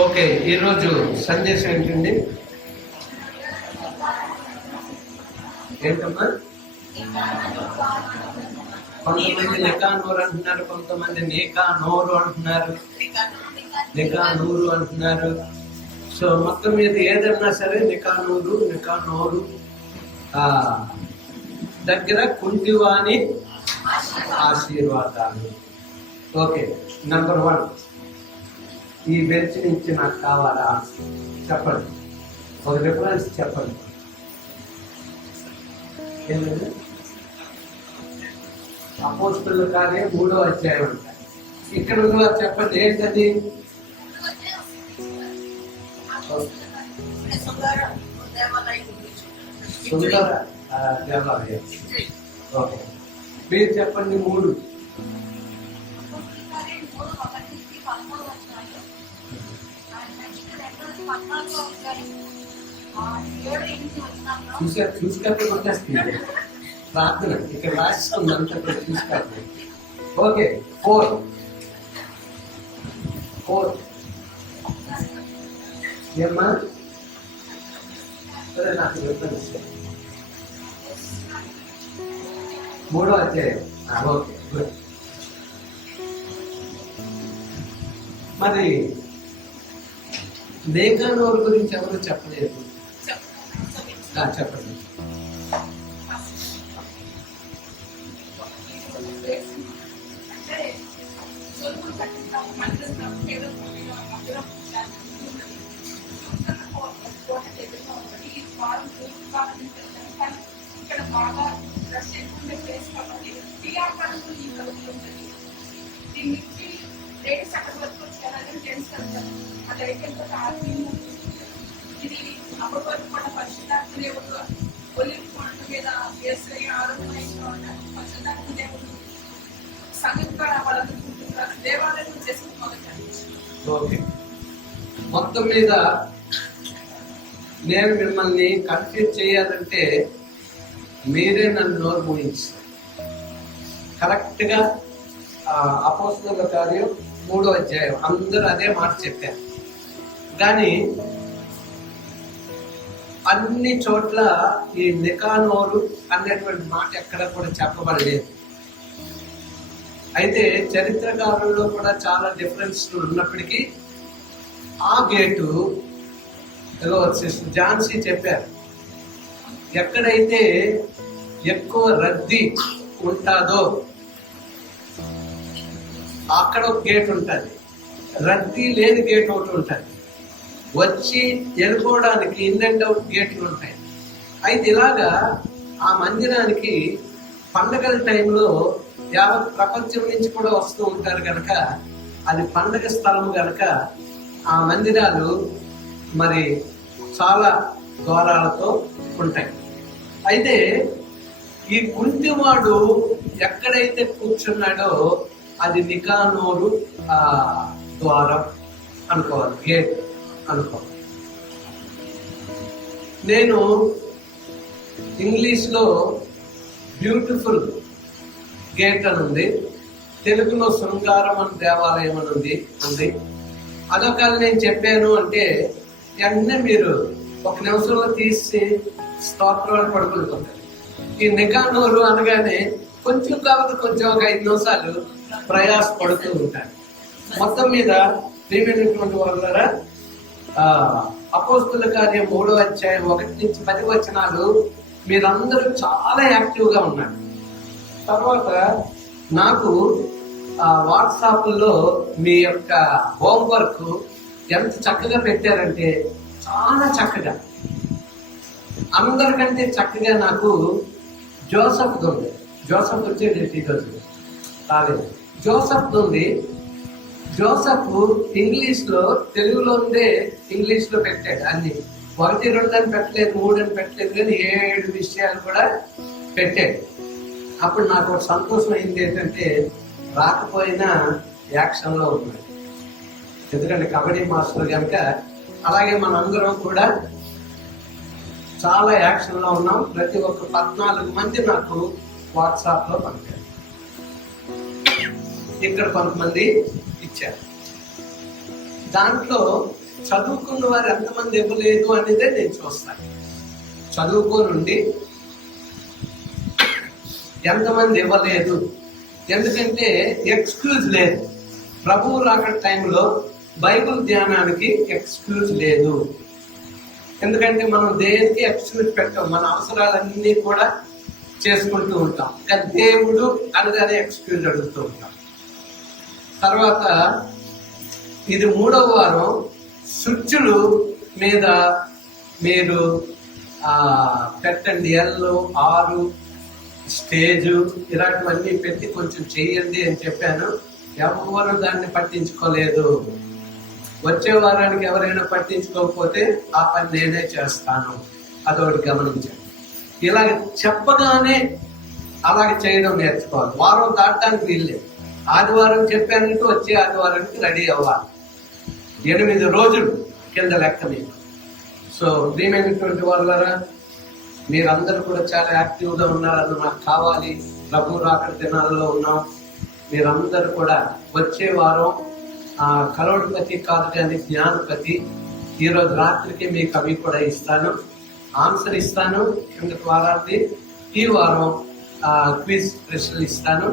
Okay, ఈరోజు సందేశం ఏంటండి? ఏంటమ్మా? కొంతమంది నికానూరు అంటున్నారు, కొంతమంది నికానోరు అంటున్నారు, నికానూరు అంటున్నారు. సో మొత్తం మీద ఏదన్నా సరే నికానోరు దగ్గర కుంటివాని ఆశీర్వాదాలు. ఓకే, నంబర్ 1, ఈ బెంచ్ నుంచి నాకు కావాలా? చెప్పండి, ఒక రిఫరెన్స్ చెప్పండి. ఏంటంటే అపోస్తలుల కార్యం 3వ అధ్యాయం అంట. ఇక్కడ ఉందో చెప్పండి, ఏంటది? సుందర దేవాలయం. ఓకే, మీరు చెప్పండి 3. చూసుకుంటే వచ్చేస్తుంది ప్రార్థన. ఇక్కడ రాస్తుంది అంతా చూసుకోండి. ఓకే, 4 ఏమ్మా? సరే, నాకు చెప్పండి. 3వ అధ్యాయం. Okay, good. మరి నికానోరు గురించి ఎవరు చెప్పలేదు? చెప్పండి. ఓకే, మొత్తం మీద నేను మిమ్మల్ని కన్ఫ్యూజ్ చేయాలంటే మీరే నన్ను నోరు మూయించారు. కరెక్ట్ గా అపోస్తలుల కార్యం 3వ అధ్యాయం అందరూ అదే మాట చెప్పారు. కానీ అన్ని చోట్ల ఈ నికానోరు అనేటువంటి మాట ఎక్కడ కూడా చెప్పబడలేదు. అయితే చరిత్రకారుల్లో కూడా చాలా డిఫరెన్స్ ఉన్నప్పటికీ ఆ గేటు ఏదో ఝాన్సీ చెప్పారు, ఎక్కడైతే ఎక్కువ రద్దీ ఉంటుందో అక్కడ ఒక గేట్ ఉంటుంది, రద్దీ లేని గేట్ ఒకటి ఉంటుంది, వచ్చి వెళ్ళిపోవడానికి ఇన్ అండ్ అవుట్ గేట్లు ఉంటాయి. అయితే ఇలాగా ఆ మందిరానికి పండగల టైంలో యావత్ ప్రపంచం నుంచి కూడా వస్తూ ఉంటారు కనుక అది పండగ స్థలం కనుక ఆ మందిరాలు మరి చాలా ద్వారాలతో ఉంటాయి. అయితే ఈ కుంటివాడు ఎక్కడైతే కూర్చున్నాడో అది నికానోరు ద్వారం అనుకోవాలి, గేట్ అనుకోవాలి. నేను ఇంగ్లీష్లో బ్యూటిఫుల్ గేట్ అని ఉంది, తెలుగులో శృంగారం అని దేవాలయం అని ఉంది. అదొకవేళ నేను చెప్పాను అంటే వెంటనే మీరు 1 నిమిషంలో తీసి స్తోత్రాలు పడుకుంటారు. ఈ నికానోరు అనగానే కొంచెం కాబట్టి కొంచెం ఒక 5 నిమిషాలు ప్రయాస పడుతూ ఉంటారు. మొత్తం మీద ప్రియమైనటువంటి వాళ్ళారా, అపోస్తలుల కార్యం 3వ అధ్యాయం 1 నుంచి 10 వచనాలు మీరందరూ చాలా యాక్టివ్గా ఉన్నారు. తర్వాత నాకు వాట్సాప్లో మీ యొక్క హోంవర్క్ ఎంత చక్కగా పెట్టారంటే చాలా చక్కగా, అందరికంటే చక్కగా నాకు జోసఫ్ ఉంది. జోసఫ్ వచ్చేది ఈరోజు కాలేదు. జోసఫ్ ఉంది. జోసఫ్ ఇంగ్లీష్లో తెలుగులో ఉందే ఇంగ్లీష్లో పెట్టాడు. అన్ని 1, 2 అని పెట్టలేదు, 3 అని పెట్టలేదు, కానీ 7 విషయాలు కూడా పెట్టాడు. అప్పుడు నాకు ఒక సంతోషం అయింది, ఏంటంటే రాకపోయినా యాక్షన్లో ఉన్నాడు. ఎందుకంటే కబడ్డీ మాస్టర్ కనుక. అలాగే మనందరం కూడా చాలా యాక్షన్లో ఉన్నాం. ప్రతి ఒక్క 14 మంది నాకు వాట్సాప్లో పంపారు. ఇక్కడ కొంతమంది ఇచ్చారు. దాంట్లో చదువుకున్న వారు ఎంతమంది ఇవ్వలేదు అనేదే నేను చూస్తాను. చదువుకోనుండి ఎంతమంది ఇవ్వలేదు, ఎందుకంటే ఎక్స్క్యూజ్ లేదు. ప్రభువు రాకడ టైంలో బైబిల్ ధ్యానానికి ఎక్స్క్యూజ్ లేదు. ఎందుకంటే మనం దేనికి ఎక్స్క్యూజ్ పెట్టాం, మన అవసరాలన్నీ కూడా చేసుకుంటూ ఉంటాం, కానీ దేవుడు అనగానే ఎక్స్క్యూజ్ అడుగుతూ ఉంటాం. తర్వాత ఇది 3వ వారం. స్విచ్లు మీద మీరు పెట్టండి, ఎల్లు 6 స్టేజు ఇలాంటివన్నీ పెట్టి కొంచెం చెయ్యండి అని చెప్పాను. ఎవరు దాన్ని పట్టించుకోలేదు. వచ్చే వారానికి ఎవరైనా పట్టించుకోకపోతే ఆ పని నేనే చేస్తాను, అదొకటి గమనించండి. ఇలాగ చెప్పగానే అలాగ చేయడం నేర్చుకోవాలి. వారం దాటడానికి వీల్లేదు. ఆదివారం చెప్పానంటూ వచ్చే ఆదివారానికి రెడీ అవ్వాలి. 8 రోజులు కింద లెక్క మీకు. సో ప్రియమైనటువంటి వాళ్ళరా, మీరందరూ కూడా చాలా యాక్టివ్గా ఉన్నారని నాకు కావాలి. ప్రభు రాకడ దినాల్లో ఉన్నాం. మీరందరూ కూడా వచ్చే వారం కరోడ్పతి కాదు కానీ జ్ఞానపతి, ఈరోజు రాత్రికి మీకు అవి కూడా ఇస్తాను, ఆన్సర్ ఇస్తాను. కిందటి వారాన్ని ఈ వారం క్విజ్ ప్రశ్నలు ఇస్తాను.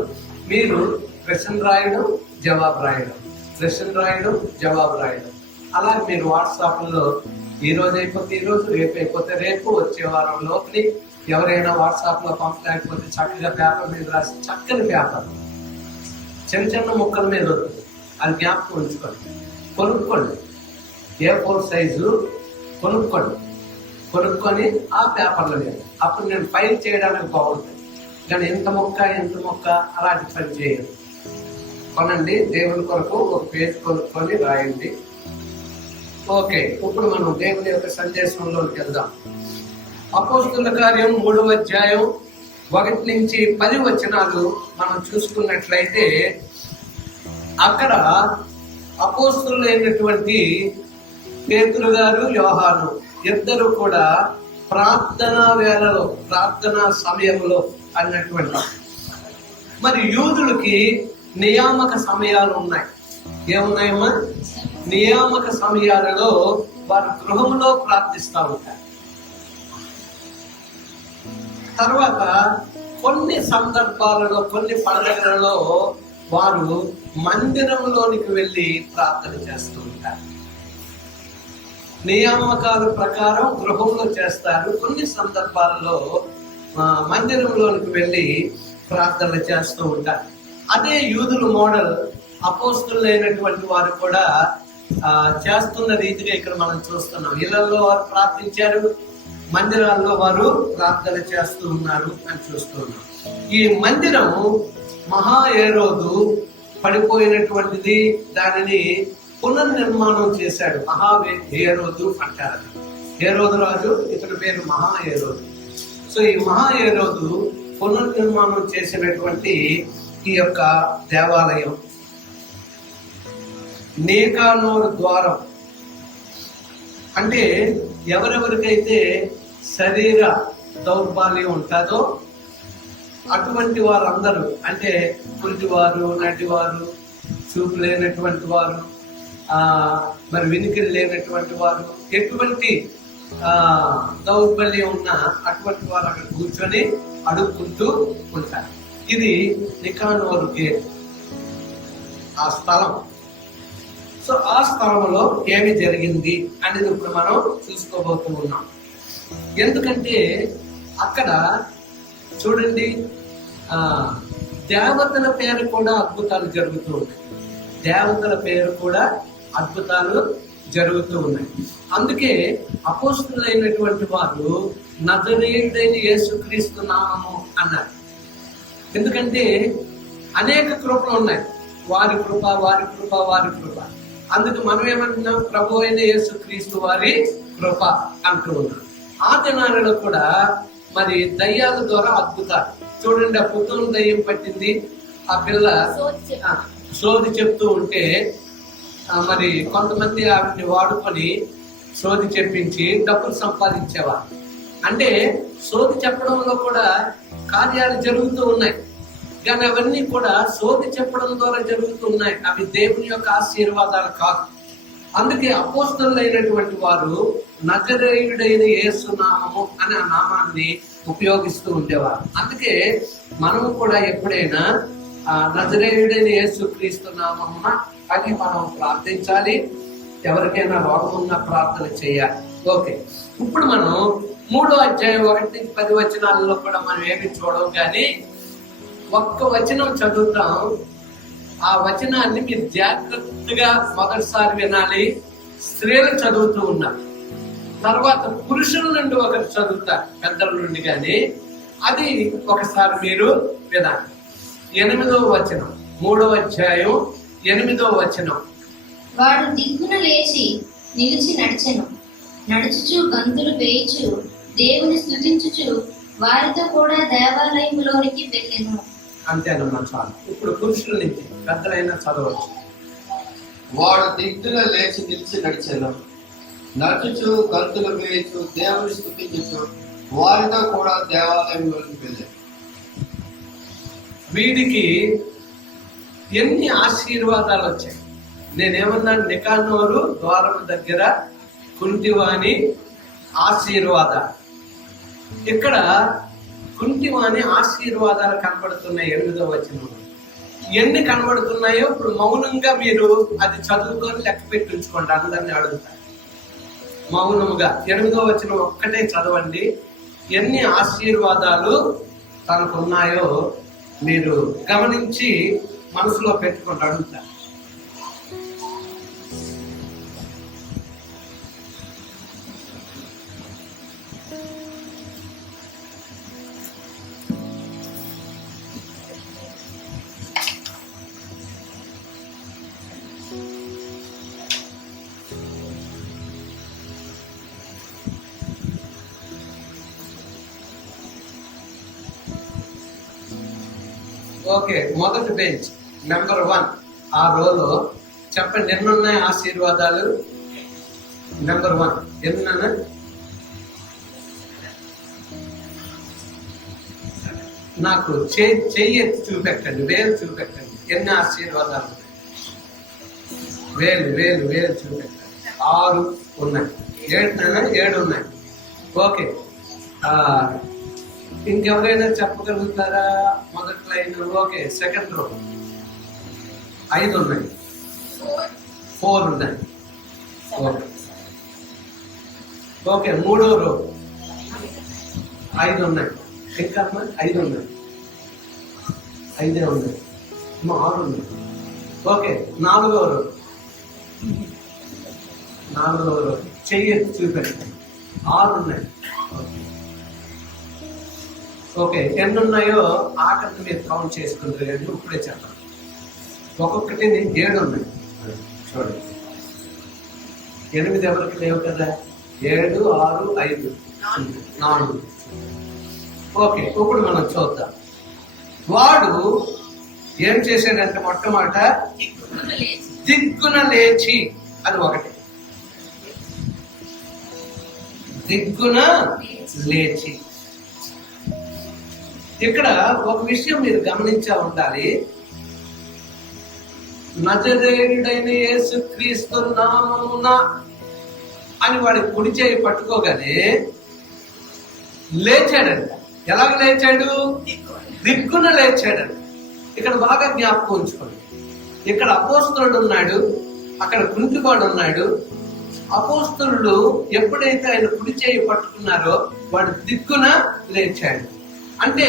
మీరు ప్రశ్న రాయడం, జవాబు రాయడం, ప్రశ్న రాయడం, జవాబు రాయడం. అలా మీరు వాట్సాప్లో ఈ రోజు అయిపోతే ఈ రోజు, రేపు అయిపోతే రేపు, వచ్చే వారంలోకి ఎవరైనా వాట్సాప్లో పంపలేకపోతే చక్కగా పేపర్ మీద రాసి, చక్కని పేపర్ చిన్న చిన్న ముక్కల మీద వస్తుంది, అది జ్ఞాపకం ఉంచుకోండి. కొనుక్కోండి, A4 సైజు కొనుక్కొని ఆ పేపర్ల మీద, అప్పుడు నేను ఫైల్ చేయడానికి బాగుంటుంది. కానీ ఎంత మొక్క అలాంటి పని చేయండి. కొనండి, దేవుని కొరకు ఒక పేజ్ కొనుక్కొని రాయండి. ఓకే, ఇప్పుడు మనం దేవుని యొక్క సందేశంలోకి వెళ్దాం. అపోస్తుల కార్యం 3వ అధ్యాయం 1 నుంచి 10 వచనాలు మనం చూసుకున్నట్లయితే, అక్కడ అపోస్తులైనటువంటి పేతురు గారు, యోహాను ఇద్దరు కూడా ప్రార్థనా వేళలో, ప్రార్థనా సమయంలో అన్నటువంటి, మరి యూదులకి నియామక సమయాలు ఉన్నాయి. ఏమున్నాయమ్మా? నియామక సమయాలలో వారు గృహంలో ప్రార్థిస్తూ ఉంటారు. తర్వాత కొన్ని సందర్భాలలో, కొన్ని పండుగలలో వారు మందిరంలోనికి వెళ్ళి ప్రార్థన చేస్తూ ఉంటారు. నియామకాల ప్రకారం గృహంలో చేస్తారు, కొన్ని సందర్భాలలో మందిరంలోనికి వెళ్ళి ప్రార్థనలు చేస్తూ ఉంటారు. అదే యూదుల మోడల్ అపోస్తులైనటువంటి వారు కూడా చేస్తున్న రీతిగా ఇక్కడ మనం చూస్తున్నాం. ఇళ్లలో వారు ప్రార్థించారు, మందిరాల్లో వారు ప్రార్థన చేస్తూ ఉన్నారు అని చూస్తున్నాం. ఈ మందిరం మహాహేరోదు పడిపోయినటువంటిది, దానిని పునర్నిర్మాణం చేశాడు. మహాహేరోదు అంటారు. హేరోదు రాజు, ఇతని పేరు మహాహేరోదు. సో ఈ మహాహేరోదు పునర్నిర్మాణం చేసినటువంటి ఈ యొక్క దేవాలయం, నీకానోరు ద్వారం అంటే ఎవరెవరికైతే శరీర దౌర్బల్యం ఉంటుందో అటువంటి వారందరూ, అంటే కుంటివారు, నటివారు, చూపు లేనటువంటి వారు, మరి వినికిడి లేనటువంటి వారు, ఎటువంటి దౌర్బల్యం ఉన్నా అటువంటి వారు అక్కడ కూర్చొని అడుక్కుంటూ ఉంటారు. ఇది నికానోరు గేట్, ఆ స్థలం. సో ఆ స్థలంలో ఏమి జరిగింది అనేది ఇప్పుడు మనం చూసుకోబోతూ ఉన్నాం. ఎందుకంటే అక్కడ చూడండి, దేవతల పేరు కూడా అద్భుతాలు జరుగుతూ ఉన్నాయి. దేవతల పేరు కూడా అద్భుతాలు జరుగుతూ ఉన్నాయి. అందుకే అపోస్తులైనటువంటి వారు నజరేయుడైన యేసుక్రీస్తు నామము అన్నారు. ఎందుకంటే అనేక కృపలు ఉన్నాయి, వారి కృప, వారి కృప, వారి కృప. అందుకు మనం ఏమంటున్నాం? ప్రభు అయిన యేసుక్రీస్తు వారి కృప అంటూ ఉన్నాం. ఆ దినాలలో కూడా మరి దయ్యాల ద్వారా అద్భుతాలు చూడండి. ఆ పుత్రుల దయ్యం పట్టింది, ఆ పిల్ల సోది చెప్తూ ఉంటే మరి కొంతమంది ఆవిడ్ని వాడుకొని సోది చెప్పించి డబ్బులు సంపాదించేవారు. అంటే సోది చెప్పడంలో కూడా కార్యాలు జరుగుతూ ఉన్నాయి, కానీ అవన్నీ కూడా సోది చెప్పడం ద్వారా జరుగుతూ ఉన్నాయి. అవి దేవుని యొక్క ఆశీర్వాదాలు కాదు. అందుకే అపోస్తలులైనటువంటి వారు నజరేయుడైన యేసు నామము అనే ఆ నామాన్ని ఉపయోగిస్తూ ఉండేవారు. అందుకే మనము కూడా ఎప్పుడైనా నజరేయుడైన యేసు క్రీస్తు నామమున అని మనం ప్రార్థించాలి. ఎవరికైనా రోగం ఉన్న ప్రార్థన చేయాలి. ఓకే, ఇప్పుడు మనం 3వ అధ్యాయం 1-10 వచనాలలో కూడా మనం ఏమి చూడం, కానీ ఒక్క వచనం చదువుతాం. ఆ వచనాన్ని మీరు జాగ్రత్తగా మొదటిసారి వినాలి. స్త్రీలు చదువుతూ ఉన్నారు, తర్వాత పురుషుల నుండి ఒకరు చదువుతారు, పెద్దల నుండి. కానీ అది ఒకసారి మీరు వినాలి. 8వ వచనం, 3వ అధ్యాయం 8వ వచనం. వాడు దిగ్గున లేచి నిలిచి నడిచెను. నడుచుచు గంతులు వేయుచు దేవుని స్తుతించుచు వారితో కూడా దేవాలయములోనికి వెళ్ళెను. అంతేనమ్మా, చాలు. ఇప్పుడు పురుషుల నుంచి పెద్దలైనా చదవచ్చు. వాడు దిగ్గున లేచి నిలిచి నడిచెను. నడుచుచు గంతులు వేయుచు దేవుని స్తుతించుచు వారితో కూడా దేవాలయంలోకి వెళ్ళాను. వీడికి ఎన్ని ఆశీర్వాదాలు వచ్చాయి. నేనేమన్నాను? నికానోరు ద్వారం దగ్గర కుంటివాని ఆశీర్వాదాలు. ఇక్కడ కుంటివాని ఆశీర్వాదాలు కనబడుతున్నాయి. 8వ వచనంలో ఎన్ని కనబడుతున్నాయో ఇప్పుడు మౌనంగా మీరు అది చదువుకొని లెక్క పెట్టి ఉంచుకోండి. అందరినీ అడుగుతారు మౌనముగా. 8వ వచనం ఒక్కటే చదవండి. ఎన్ని ఆశీర్వాదాలు తనకున్నాయో మీరు గమనించి మనసులో పెట్టుకోండి. అడుగుతారు. ఓకే, మొదటి బెంచ్ నెంబర్ 1 ఆ రోలో చెప్పండి. ఎన్నున్నాయి ఆశీర్వాదాలు? నెంబర్ 1 ఎన్నున్నా? నాకు చెయ్యి ఎత్తి చూపెట్టండి, వేలు చూపెట్టండి. ఎన్ని ఆశీర్వాదాలు? వేలు చూపెట్టండి. 6 ఉన్నాయి. 7 ఉన్నాయి. ఓకే, ఇంకెవరైనా చెప్పగలుగుతారా? మొదటి లైన్. ఓకే, సెకండ్ రో 5 ఉన్నాయి. 4 ఉన్నాయి. ఓకే, ఓకే, 3వ రో 5 ఉన్నాయి. ఇంకా 5 ఉన్నాయి. 5 ఉన్నాయి. 6 ఉన్నాయి. ఓకే, 4వ రో చెయ్యి చూపెట్టండి. 6 ఉన్నాయి. ఓకే, ఎన్ని ఉన్నాయో ఆఖరిని మీరు కౌంట్ చేసుకుంటారు కానీ ఇప్పుడే చెప్పండి. ఒక్కొక్కటి 7 ఉన్నాయి. చూడండి, 8 ఎవరికి లేవు కదా. 7, 6, 5, 4. ఓకే, ఇప్పుడు మనం చూద్దాం. వాడు ఏం చేశాడంటే మొట్టమొదట దిగ్గున లేచి, అది ఒకటి. దిగ్గున లేచి. ఇక్కడ ఒక విషయం మీరు గమనించా ఉండాలి. నజరేయుడైన యేసుక్రీస్తు నామమున అని వాడి కుడి చేయి పట్టుకోగానే లేచాడంట. ఎలాగ లేచాడు? దిగ్గున లేచాడంట. ఇక్కడ బాగా జ్ఞాపకం ఉంచుకోండి. ఇక్కడ అపోస్తలుడు ఉన్నాడు, అక్కడ కుంటివాడు ఉన్నాడు. అపోస్తలుడు ఎప్పుడైతే ఆయన కుడి చేయి పట్టుకున్నారో వాడు దిగ్గున లేచాడు. అంటే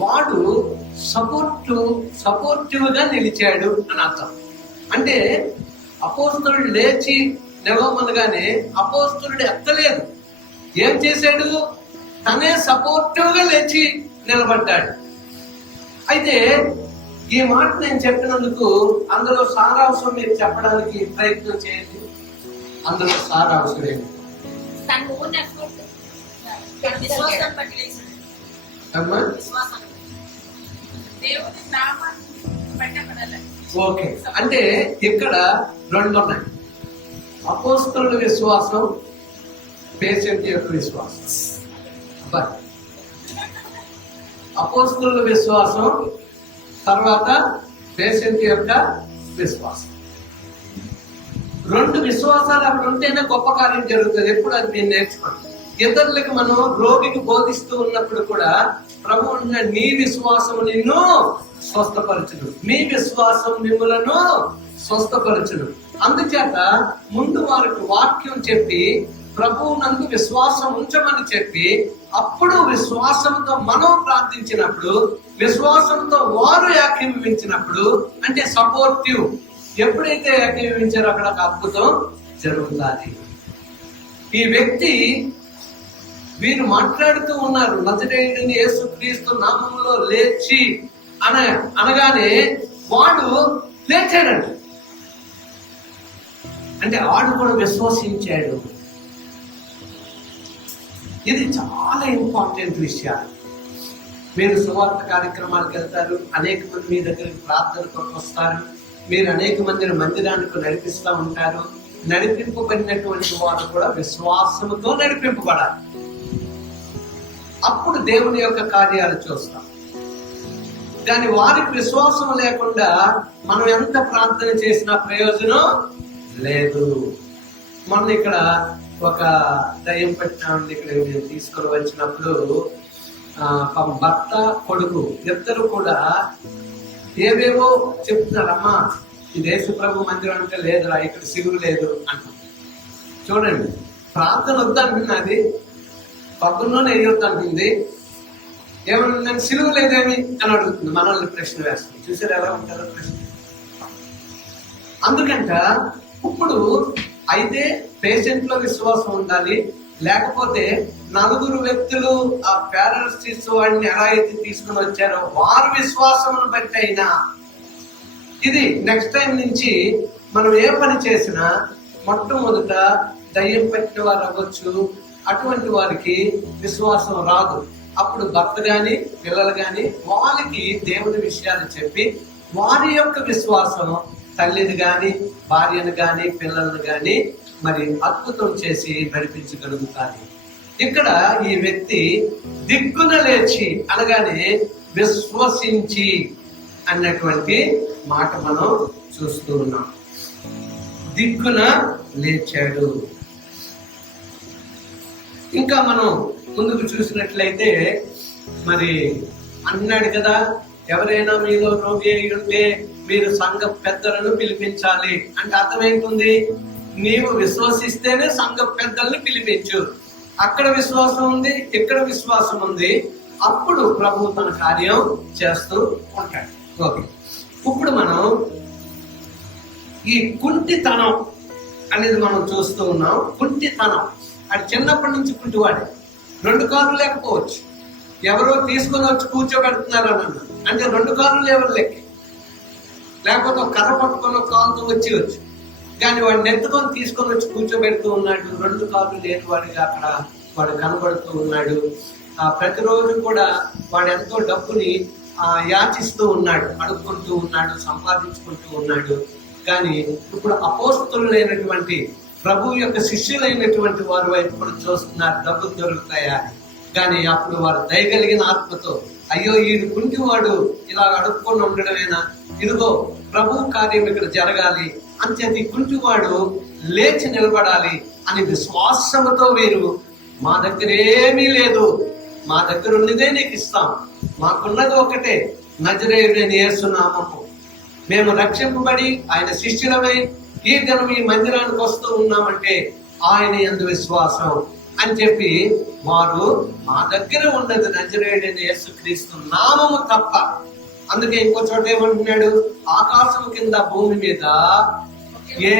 వాడు సపోర్టివ్ గా నిలిచాడు అని అర్థం. అంటే అపోస్తలుడు లేచి నిలవమనగానే అపోస్తలుడు ఎత్తలేదు. ఏం చేశాడు? తనే సపోర్టివ్ గా లేచి నిలబడ్డాడు. అయితే ఈ మాట నేను చెప్పినందుకు అందులో సారాంశం మీరు చెప్పడానికి ప్రయత్నం చేయండి. అందులో సారాంశం ఏంటి? ఓకే, అంటే ఇక్కడ 2 ఉన్నాయి. అపోస్తలుల విశ్వాసం, పేషెంట్ యొక్క విశ్వాసం. అపోస్తలుల విశ్వాసం తర్వాత పేషెంట్ యొక్క విశ్వాసం. రెండు విశ్వాసాలు అక్కడ ఉంటేనే గొప్ప కార్యం జరుగుతుంది. ఎప్పుడు అది నేను నేర్చుకోండి. ఇతరులకు మనం రోగికి బోధిస్తూ ఉన్నప్పుడు కూడా ప్రభు అంటున్నాడు, నీ విశ్వాసం నిన్ను స్వస్థపరచును, మీ విశ్వాసం మిమ్ములను స్వస్థపరచును. అందుచేత ముందు వారికి వాక్యం చెప్పి ప్రభువు నందు విశ్వాసం ఉంచమని చెప్పి, అప్పుడు విశ్వాసంతో మనం ప్రార్థించినప్పుడు, విశ్వాసంతో వారు ఏకీభవించినప్పుడు, అంటే సపోర్టివ్, ఎప్పుడైతే ఏకీభవించారో అక్కడ ఒక అద్భుతం జరుగుతుంది. ఈ వ్యక్తి వీరు మాట్లాడుతూ ఉన్నారు, నజరేయుడైన యేసుక్రీస్తు నామములో లేచి అనగానే వాడు లేచాడంట. అంటే వాడు కూడా విశ్వసించాడు. ఇది చాలా ఇంపార్టెంట్ విషయాలు. మీరు సువార్త కార్యక్రమాలకు వెళ్తారు, అనేక మంది మీ దగ్గరికి ప్రార్థనకు వస్తారు, మీరు అనేక మందిని మందిరానికి నడిపిస్తూ ఉంటారు. నడిపింపబడినటువంటి వారు కూడా విశ్వాసముతో నడిపింపబడాలి. అప్పుడు దేవుని యొక్క కార్యాలు చూస్తాం. కానీ వారికి విశ్వాసం లేకుండా మనం ఎంత ప్రార్థన చేసినా ప్రయోజనం లేదు. మొన్న ఇక్కడ ఒక దయ్యం పట్టినామని ఇక్కడ నేను తీసుకొని వచ్చినప్పుడు భర్త కొడుకు ఇద్దరు కూడా ఏవేవో చెప్తున్నారమ్మా, ఈ దేశ ప్రభు మందిరం అంటే లేదురా, ఇక్కడ శివుడు లేదు అంట. చూడండి, ప్రార్థన వద్దంటున్నది, పక్కనలోనే వేయొద్దంటుంది. ఏమన్నా సిలువ లేదేమి అని అడుగుతుంది, మనల్ని ప్రశ్న వేస్తుంది. చూసారు ఎలా ఉంటారో ప్రశ్న. అందుకంట ఇప్పుడు అయితే పేషెంట్ లో విశ్వాసం ఉండాలి, లేకపోతే నలుగురు వ్యక్తులు ఆ పారాలిసిస్ వాడిని ఎలా అయితే తీసుకుని వచ్చారో వారి విశ్వాసమును బట్టి అయినా. ఇది నెక్స్ట్ టైం నుంచి మనం ఏ పని చేసినా మొట్టమొదట దయ్యం పట్టిన వారు అవ్వచ్చు, అటువంటి వారికి విశ్వాసం రాదు. అప్పుడు భర్త గాని పిల్లలు గాని వాళ్ళకి దేవుని విషయాలు చెప్పి వారి యొక్క విశ్వాసం తల్లిని గాని భార్యను గాని పిల్లలను గాని మరి అద్భుతం చేసి నడిపించగలుగుతారు. ఇక్కడ ఈ వ్యక్తి దిక్కున లేచి అనగానే విశ్వసించి అన్నటువంటి మాట మనం చూస్తూ ఉన్నాం. దిక్కున లేచాడు. ఇంకా మనం ముందుకు చూసినట్లయితే మరి అన్నాడు కదా, ఎవరైనా మీలో రోగి అయి ఉంటే మీరు సంఘ పెద్దలను పిలిపించాలి అంటే అర్థమేంటుంది, నీవు విశ్వసిస్తేనే సంఘ పెద్దల్ని పిలిపించు. అక్కడ విశ్వాసం ఉంది, ఇక్కడ విశ్వాసం ఉంది, అప్పుడు ప్రభు తన కార్యం చేస్తూ ఉంటాడు. ఓకే, ఇప్పుడు మనం ఈ కుంటితనం అనేది మనం చూస్తూ ఉన్నాం. కుంటితనం అది చిన్నప్పటి నుంచి కుంటివాడే, 2 కాళ్ళు లేకపోవచ్చు, ఎవరో తీసుకొని వచ్చి కూర్చోబెడుతున్నారు అని అన్నారు అంటే 2 కాళ్ళు ఎవరు లెక్క, లేకపోతే ఒక కర్ర పట్టుకొని ఒక కాలుతో వచ్చి కానీ వాడిని ఎత్తుకొని తీసుకొని వచ్చి కూర్చోబెడుతూ ఉన్నాడు. 2 కాళ్ళు లేని వాడిగా అక్కడ వాడు కనబడుతూ ఉన్నాడు. ప్రతిరోజు కూడా వాడు ఎంతో డబ్బుని యాచిస్తూ ఉన్నాడు, అడుక్కుంటూ ఉన్నాడు, సంపాదించుకుంటూ ఉన్నాడు. కానీ ఇప్పుడు అపోస్తలులైనటువంటి ప్రభు యొక్క శిష్యులైనటువంటి వారి వైపు కూడా చూస్తున్నారు, డబ్బులు దొరుకుతాయా. కానీ అప్పుడు వారు దయగలిగిన ఆత్మతో, అయ్యో ఈయన కుంటివాడు ఇలా అడుక్కొని ఉండడమేనా, ఇదిగో ప్రభు కార్యం ఇక్కడ జరగాలి అంచేది కుంటివాడు లేచి నిలబడాలి అని విశ్వాసంతో వీరు, మా దగ్గర ఏమీ లేదు, మా దగ్గర ఉన్నదే నీకు ఇస్తాం, మాకున్నది ఒకటే నజరేయుడైన యేసు నామము, మేము రక్షింపబడి ఆయన శిష్యులమై ఈ దినం ఈ మందిరానికి వస్తూ ఉన్నామంటే ఆయన యందు విశ్వాసం అని చెప్పి వారు, మా దగ్గర ఉన్నది నజరేయుడైన యేసుక్రీస్తు నామము తప్ప. అందుకే ఇంకో చోట ఏమంటున్నాడు, ఆకాశం కింద భూమి మీద ఏ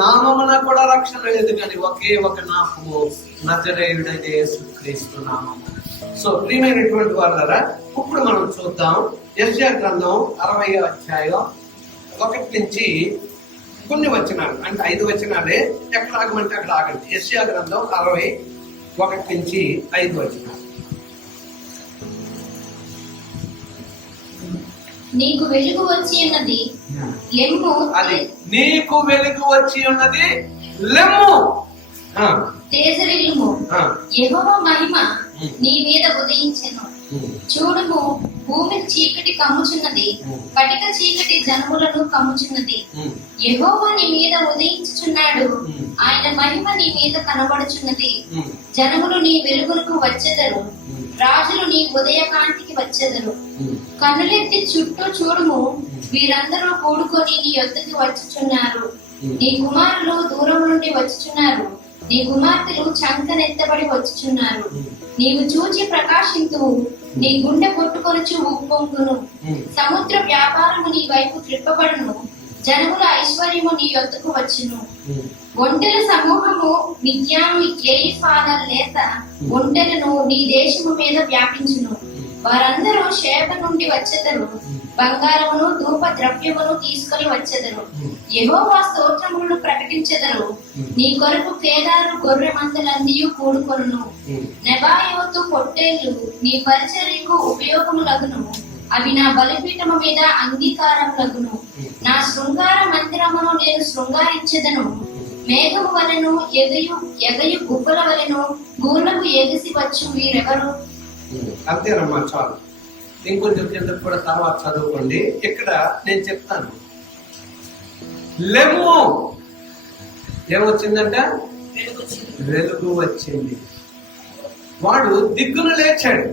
నామమున కూడా రక్షణ లేదు, కానీ ఒకే ఒక నామము నజరేయుడైన యేసుక్రీస్తు నామము. సో ప్రియమైనటువంటి వాళ్ళరా, ఇప్పుడు మనం చూద్దాం యెషయా గ్రంథం 60వ అధ్యాయం 1 నుంచి కొన్ని వచనాలు, అంటే 5 వచనాలే, ఎక్కడ ఆగమంటే అక్కడ ఆగండి. యెషయా గ్రంథం 61 నుంచి 5 వచనాలు. నీకు వెలుగు వచ్చి ఉన్నది లెమ్ము, అది నీకు వెలుగు వచ్చి ఉన్నది లెమ్ము, తేజరిల్లుము, యెహోవా మహిమ నీ మీద ఉదయించెను. చూడుము, భూమి చీకటి కమ్ముచున్నది, కటిక చీకటి జనములను కమ్ముచున్నది. యెహోవా నీ మీద ఉదయించుచున్నాడు, ఆయన మహిమ నీ మీద కనబడుచున్నది. జనములు నీ వెలుగునకు వచ్చెదరు, రాజులు నీ ఉదయ కాంతికి వచ్చెదరు. కన్నులెత్తి చుట్టూ చూడుము, వీరందరూ కూడుకొని నీ యొద్దకు వచ్చుచున్నారు. నీ కుమారులు దూరం నుండి వచ్చుచున్నారు, నీ కుమార్తెలు చంకనెత్తబడి వచ్చుచున్నారు. నీవు చూచి ప్రకాశింతువు, నీ గుండె కొట్టుకొనుచు ఉప్పొంగును. సముద్ర వ్యాపారము నీ వైపు త్రిప్పబడును, జనముల ఐశ్వర్యము నీ యొద్దకు వచ్చును. ఒంటెల సమూహము మిద్యాను కేయిఫాల లేత ఒంటెలను నీ దేశము మీద వ్యాపించును. వారందరూ షేబ నుండి వచ్చెదరు, బంగారమును ధూప ద్రవ్యమును తీసుకొని వచ్చెదరు. యెహోవా స్తోత్రములను ప్రకటించెదరు. నీ కొరకు కేదారు గొర్రె మందలన్నీ కూడుకొనును. నెబాయోతు పొట్టేళ్లు నీ పరిచర్యకు ఉపయోగములగును. అవి నా బలిపీఠము మీద అంగీకారములగును. నా శృంగార మందిరమును నేను శృంగారించెదను. మేఘము వలెను ఎగయు గుబ్బల వలెను గూళ్ళకు ఎగిసి వచ్చు వీరెవరు? అంతేనమ్మా, చాలు. ఇంకొంచెం కింద కూడా తర్వాత చదువుకోండి. ఇక్కడ నేను చెప్తాను. లెమ్ము ఏమొచ్చిందంట? వెలుగు వచ్చింది. వాడు దిగ్గున లేచాడు.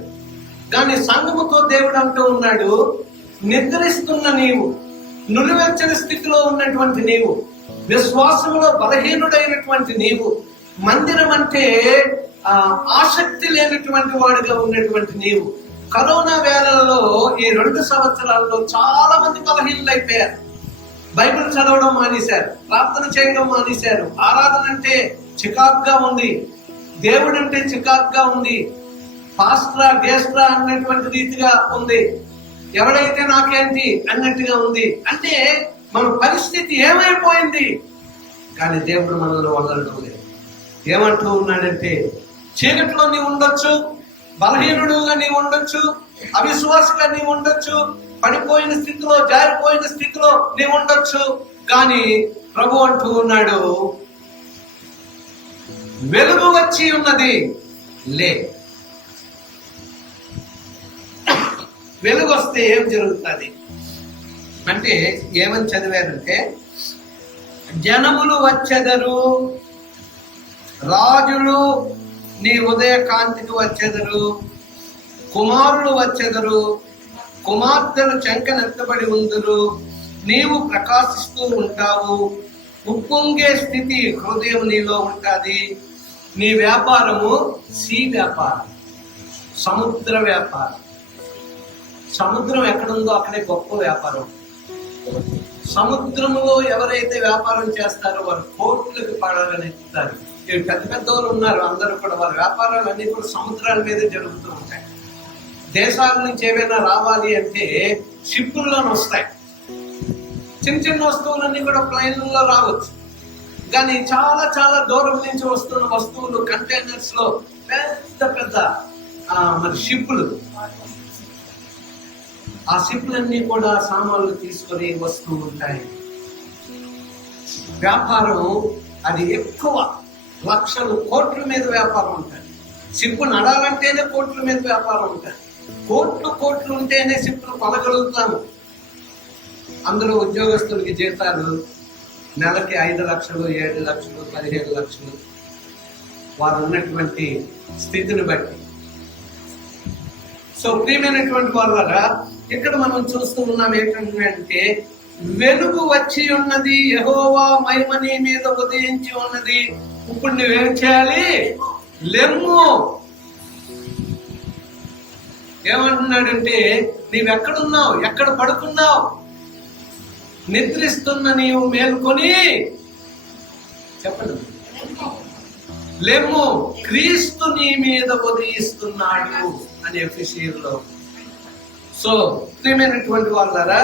కానీ సంఘముతో దేవుడు అంటూ ఉన్నాడు, నిద్రిస్తున్న నీవు, నులివెచ్చని స్థితిలో ఉన్నటువంటి నీవు, విశ్వాసంలో బలహీనుడైనటువంటి నీవు, మందిరం అంటే ఆసక్తి లేనటువంటి వాడుగా ఉన్నటువంటి నీవు, కరోనా వేళల్లో ఈ 2 సంవత్సరాల్లో చాలా మంది బలహీనులైపోయారు. బైబిల్ చదవడం మానేశారు, ప్రార్థన చేయడం మానేశారు. ఆరాధన అంటే చికాకుగా ఉంది, దేవుడు అంటే చికాకుగా ఉంది, పాస్ట్రా గేస్ట్రా అన్నటువంటి రీతిగా ఉంది, ఎవడైతే నాకేంటి అన్నట్టుగా ఉంది. అంటే మన పరిస్థితి ఏమైపోయింది. కానీ దేవుడు మనల్ని వదలడం లేదు. ఏమంటూ ఉన్నాడంటే, చీకటిలో నీవు ఉండొచ్చు, బలహీనుడుగా నీవు ఉండొచ్చు, అవిశ్వాసంగా నీవు ఉండొచ్చు, పడిపోయిన స్థితిలో, జారిపోయిన స్థితిలో నీవు ఉండొచ్చు. కానీ ప్రభు అంటూ ఉన్నాడు, వెలుగు వచ్చి ఉన్నది, లే. వెలుగు వస్తే ఏం జరుగుతుంది అంటే, ఏమని చదివారంటే, జనములు వచ్చెదరు, రాజులు నీ ఉదయ కాంతికి వచ్చెదరు, కుమారులు వచ్చెదరు, కుమార్తెలు చెంకనెత్తబడి ఉందురు. నీవు ప్రకాశిస్తూ ఉంటావు, ఉప్పొంగే స్థితి హృదయం నీలో ఉంటుంది. నీ వ్యాపారము సీ వ్యాపారం, సముద్ర వ్యాపారం. సముద్రం ఎక్కడుందో అక్కడే గొప్ప వ్యాపారం. సముద్రంలో ఎవరైతే వ్యాపారం చేస్తారో వారు కోట్లకు పడాలని చెప్తారు. పెద్ద పెద్ద వాళ్ళు ఉన్నారు, అందరూ కూడా వారి వ్యాపారాలు అన్ని కూడా సముద్రాల మీదే జరుగుతూ ఉంటాయి. దేశాల నుంచి ఏమైనా రావాలి అంటే షిప్పుల్లోనే వస్తాయి. చిన్న చిన్న వస్తువులన్నీ కూడా ప్లైన్లలో రావచ్చు. కానీ చాలా చాలా దూరం నుంచి వస్తున్న వస్తువులు కంటైనర్స్ లో పెద్ద పెద్ద మరి షిప్పులు, ఆ షిప్పులన్నీ కూడా సామాన్లు తీసుకొని వస్తూ ఉంటాయి. వ్యాపారం అది ఎక్కువ, లక్షలు కోట్ల మీద వ్యాపారం ఉంటుంది. షిప్పు నడాలంటేనే కోట్ల మీద వ్యాపారం ఉంటుంది. కోట్లు ఉంటేనే షిప్పులు కొనగలుగుతాము. అందులో ఉద్యోగస్తులకి జీతాలు నెలకి 5 లక్షలు, 7 లక్షలు, 15 లక్షలు, వారు ఉన్నటువంటి స్థితిని బట్టి. సో ప్రియమైనటువంటి వాళ్ళ, ఇక్కడ మనం చూస్తూ ఉన్నాం ఏంటంటే, వెలుగు వచ్చి ఉన్నది, యెహోవా మహిమ నీ మీద ఉదయించి ఉన్నది. ఇప్పుడు నువ్వేం చేయాలి? లెమ్ము. ఏమంటున్నాడంటే, నీవెక్కడున్నావు, ఎక్కడ పడుకున్నావు? నిద్రిస్తున్న నీవు మేల్కొని చెప్పండి, లెమ్ము, క్రీస్తు నీ మీద ఉదయిస్తున్నాడు అనే ఎఫెసీయుల్లో. సో ప్రియమైనటువంటి వాళ్ళారా,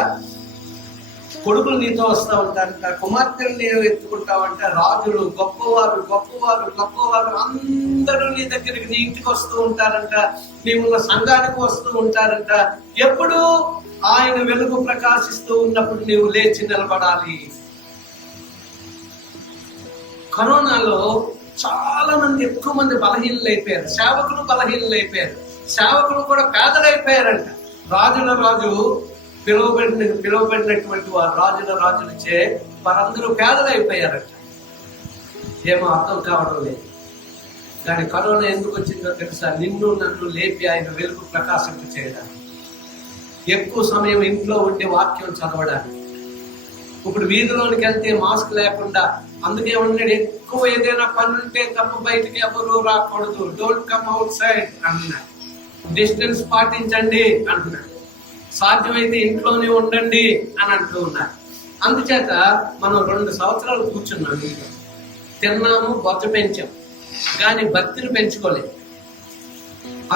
కొడుకులు నీతో వస్తూ ఉంటారంట, కుమార్తెలు నీవు ఎత్తుకుంటావంట, రాజులు, గొప్పవారు అందరూ నీ దగ్గరికి, నీ ఇంటికి వస్తూ ఉంటారంట, నీవున్న సంఘానికి వస్తూ ఉంటారంట. ఎప్పుడు ఆయన వెలుగు ప్రకాశిస్తూ ఉన్నప్పుడు నీవు లేచి నిలబడాలి. కరోనాలో చాలా మంది, ఎక్కువ మంది బలహీనులు అయిపోయారు. సేవకులు బలహీనులు అయిపోయారు. సేవకులు కూడా పేదలైపోయారంట. రాజుల రాజు పిలువబడినటువంటి వారు రాజుల రాజులచే వారందరూ పేదలైపోయారంట. ఏమో అర్థం కావడం లేదు. కానీ కరోనా ఎందుకు వచ్చిందో తెలుసా? నిన్ను నన్ను లేపి ఆయన వెలుగు ప్రకాశింప చేయడానికి, ఎక్కువ సమయం ఇంట్లో ఉండే వాక్యం చదవడానికి. ఇప్పుడు వీధిలోనికి వెళ్తే మాస్క్ లేకుండా, అందుకే ఉన్నాడు ఎక్కువ ఏదైనా పని ఉంటే తప్ప బయటికి ఎవరు రాకూడదు, డోంట్ కమ్ అవుట్ సైడ్ అంటున్నాడు. డిస్టెన్స్ పాటించండి అంటున్నాడు. సాధ్యమైతే ఇంట్లోనే ఉండండి అని అంటూ ఉన్నారు. అందుచేత మనం 2 సంవత్సరాలు కూర్చున్నాం ఇంట్లో, తిన్నాము, బొత్త పెంచాం, కానీ భక్తిని పెంచుకోలేదు.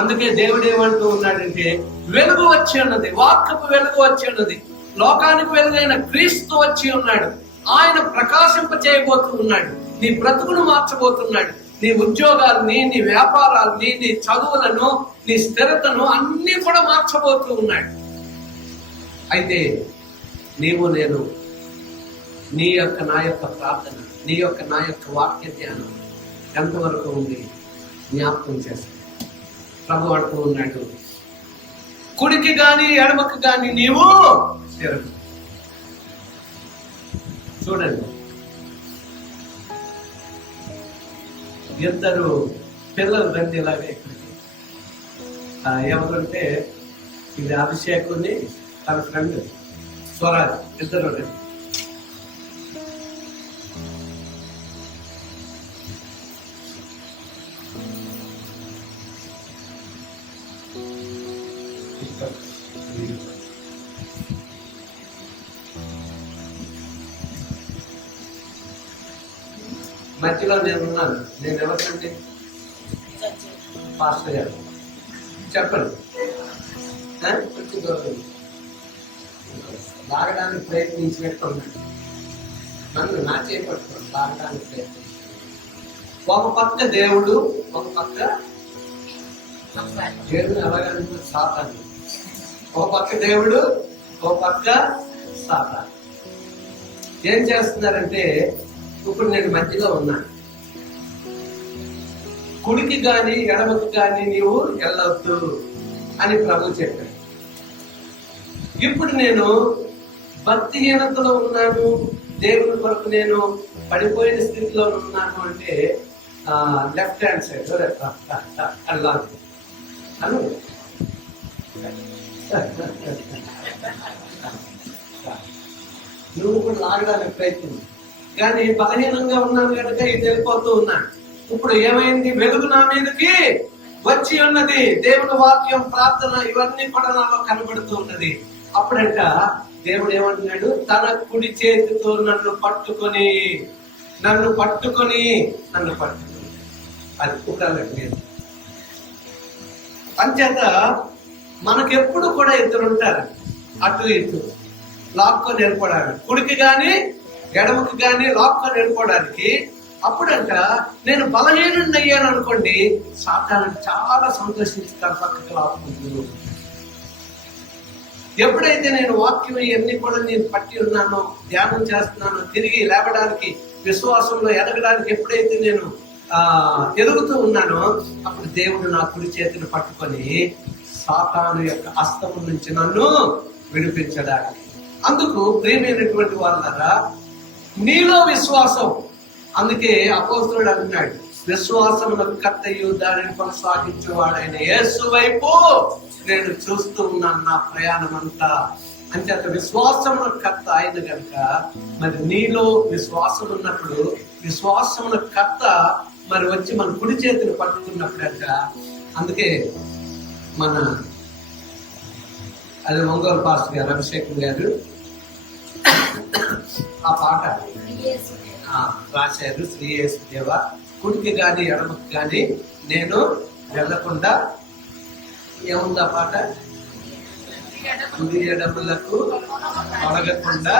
అందుకే దేవుడు ఏమంటూ ఉన్నాడంటే, వెలుగు వచ్చి ఉన్నది, వాక్యపు వెలుగు వచ్చి ఉన్నది, లోకానికి వెలుగైన క్రీస్తు వచ్చి ఉన్నాడు. ఆయన ప్రకాశింప చేయబోతూ ఉన్నాడు. నీ బ్రతుకును మార్చబోతున్నాడు. నీ ఉద్యోగాల్ని, నీ వ్యాపారాల్ని, నీ చదువులను, నీ స్థిరతను అన్ని కూడా మార్చబోతూ ఉన్నాడు. అయితే నీవు నేను నీ యొక్క నా యొక్క ప్రార్థన, నీ యొక్క నా యొక్క వాక్య ధ్యానం ఎంతవరకు ఉంది జ్ఞాపకం చేస్తాను. ప్రభు అంటూ ఉన్నాడు, కుడికి గాని ఎడమకు గాని నీవు తిరగ. చూడండి, 2 పిల్లలు రండి ఇలాగే ఇక్కడికి. ఎవరంటే ఇది అభిషేకుని తన ఫ్రెండ్ స్వరాజ్, 2 రండి. మధ్యలో నేనున్నాను. నేను ఎవరికంటే పాస్టర్ గారు. చెప్పండి. కొంచెం దూరం లాగడానికి ప్రయత్నించినట్టున్నాను. నన్ను నా చేపట్టుకోండి, లాగడానికి ప్రయత్నించి. ఒక పక్క దేవుడు, ఒక పక్క దేవుడు అలాగని సాతాను. ఒక పక్క దేవుడు, ఒక పక్క సాతాను. ఏం చేస్తున్నారంటే, ఇప్పుడు నేను మధ్యలో ఉన్నాను. కుడికి గాని ఎడమకి గాని నీవు వెళ్ళొద్దు అని ప్రభు చెప్పాడు. ఇప్పుడు నేను భక్తిహీనతలో ఉన్నాను, దేవుని కొరకు నేను పడిపోయిన స్థితిలో ఉన్నాను అంటే లెఫ్ట్ హ్యాండ్ సైడ్ అల్లాదు అను. నువ్వు కూడా లాగడానికి ప్రయత్నం, కానీ బలహీనంగా ఉన్నాను కనుక ఇది వెళ్ళిపోతూ ఉన్నాను. ఇప్పుడు ఏమైంది? వెలుగు నా మీదకి వచ్చి ఉన్నది. దేవుని వాక్యం, ప్రార్థన ఇవన్నీ కూడా నాలో కనబడుతూ ఉన్నది. అప్పుడంట దేవుడు ఏమంటున్నాడు? తన కుడి చేతితో నన్ను పట్టుకొని అది కుట్రాలకు లేదు. అంచేత మనకెప్పుడు కూడా 2 ఉంటారు, అటు ఇటు లాక్కొని వెళ్ళిపోవడానికి, కుడికి గాని ఎడమకి గాని లాక్కొని వెళ్ళిపోవడానికి. అప్పుడంట నేను బలహీనుడిని అయ్యాను అనుకోండి, సాతాను చాలా సంతోషిస్తాను, పక్కకి లాక్కుంటూ. ఎప్పుడైతే నేను వాక్యం ఇవన్నీ కూడా నేను పట్టి ఉన్నానో, ధ్యానం చేస్తున్నానో, తిరిగి లేవడానికి, విశ్వాసంలో ఎదగడానికి ఎప్పుడైతే నేను ఎదుగుతూ ఉన్నానో, అప్పుడు దేవుడు నా కుడి చేతిని పట్టుకొని సాతాను యొక్క హస్తము నుంచి నన్ను విడిపించడానికి. అందుకు ప్రియమైనటువంటి వాళ్ళారా, నీలో విశ్వాసం. అందుకే అపోస్తలుడు అంటున్నాడు, విశ్వాసమునకు కర్తయు దానిని కొనసాగించేవాడైన యేసు వైపు నేను చూస్తూ ఉన్నాను నా ప్రయాణం అంతా. అంచేత విశ్వాసమునకు కర్త ఆయన కనుక, మరి నీలో విశ్వాసం ఉన్నప్పుడు విశ్వాసమునకు కర్త మరి వచ్చి మన కుడి చేతిని పట్టుకున్నప్పుడంట. అందుకే మన అది ఒంగోలు పాస్టర్ గారు, అభిషేకం గారు ఆ పాట రాశారు. శ్రీయేసు దేవ, కుడికి గాని ఎడమకి గాని నేను వెళ్ళకుండా, ఏముందా పాట? కుడి ఎడమలకు తొలగకుండా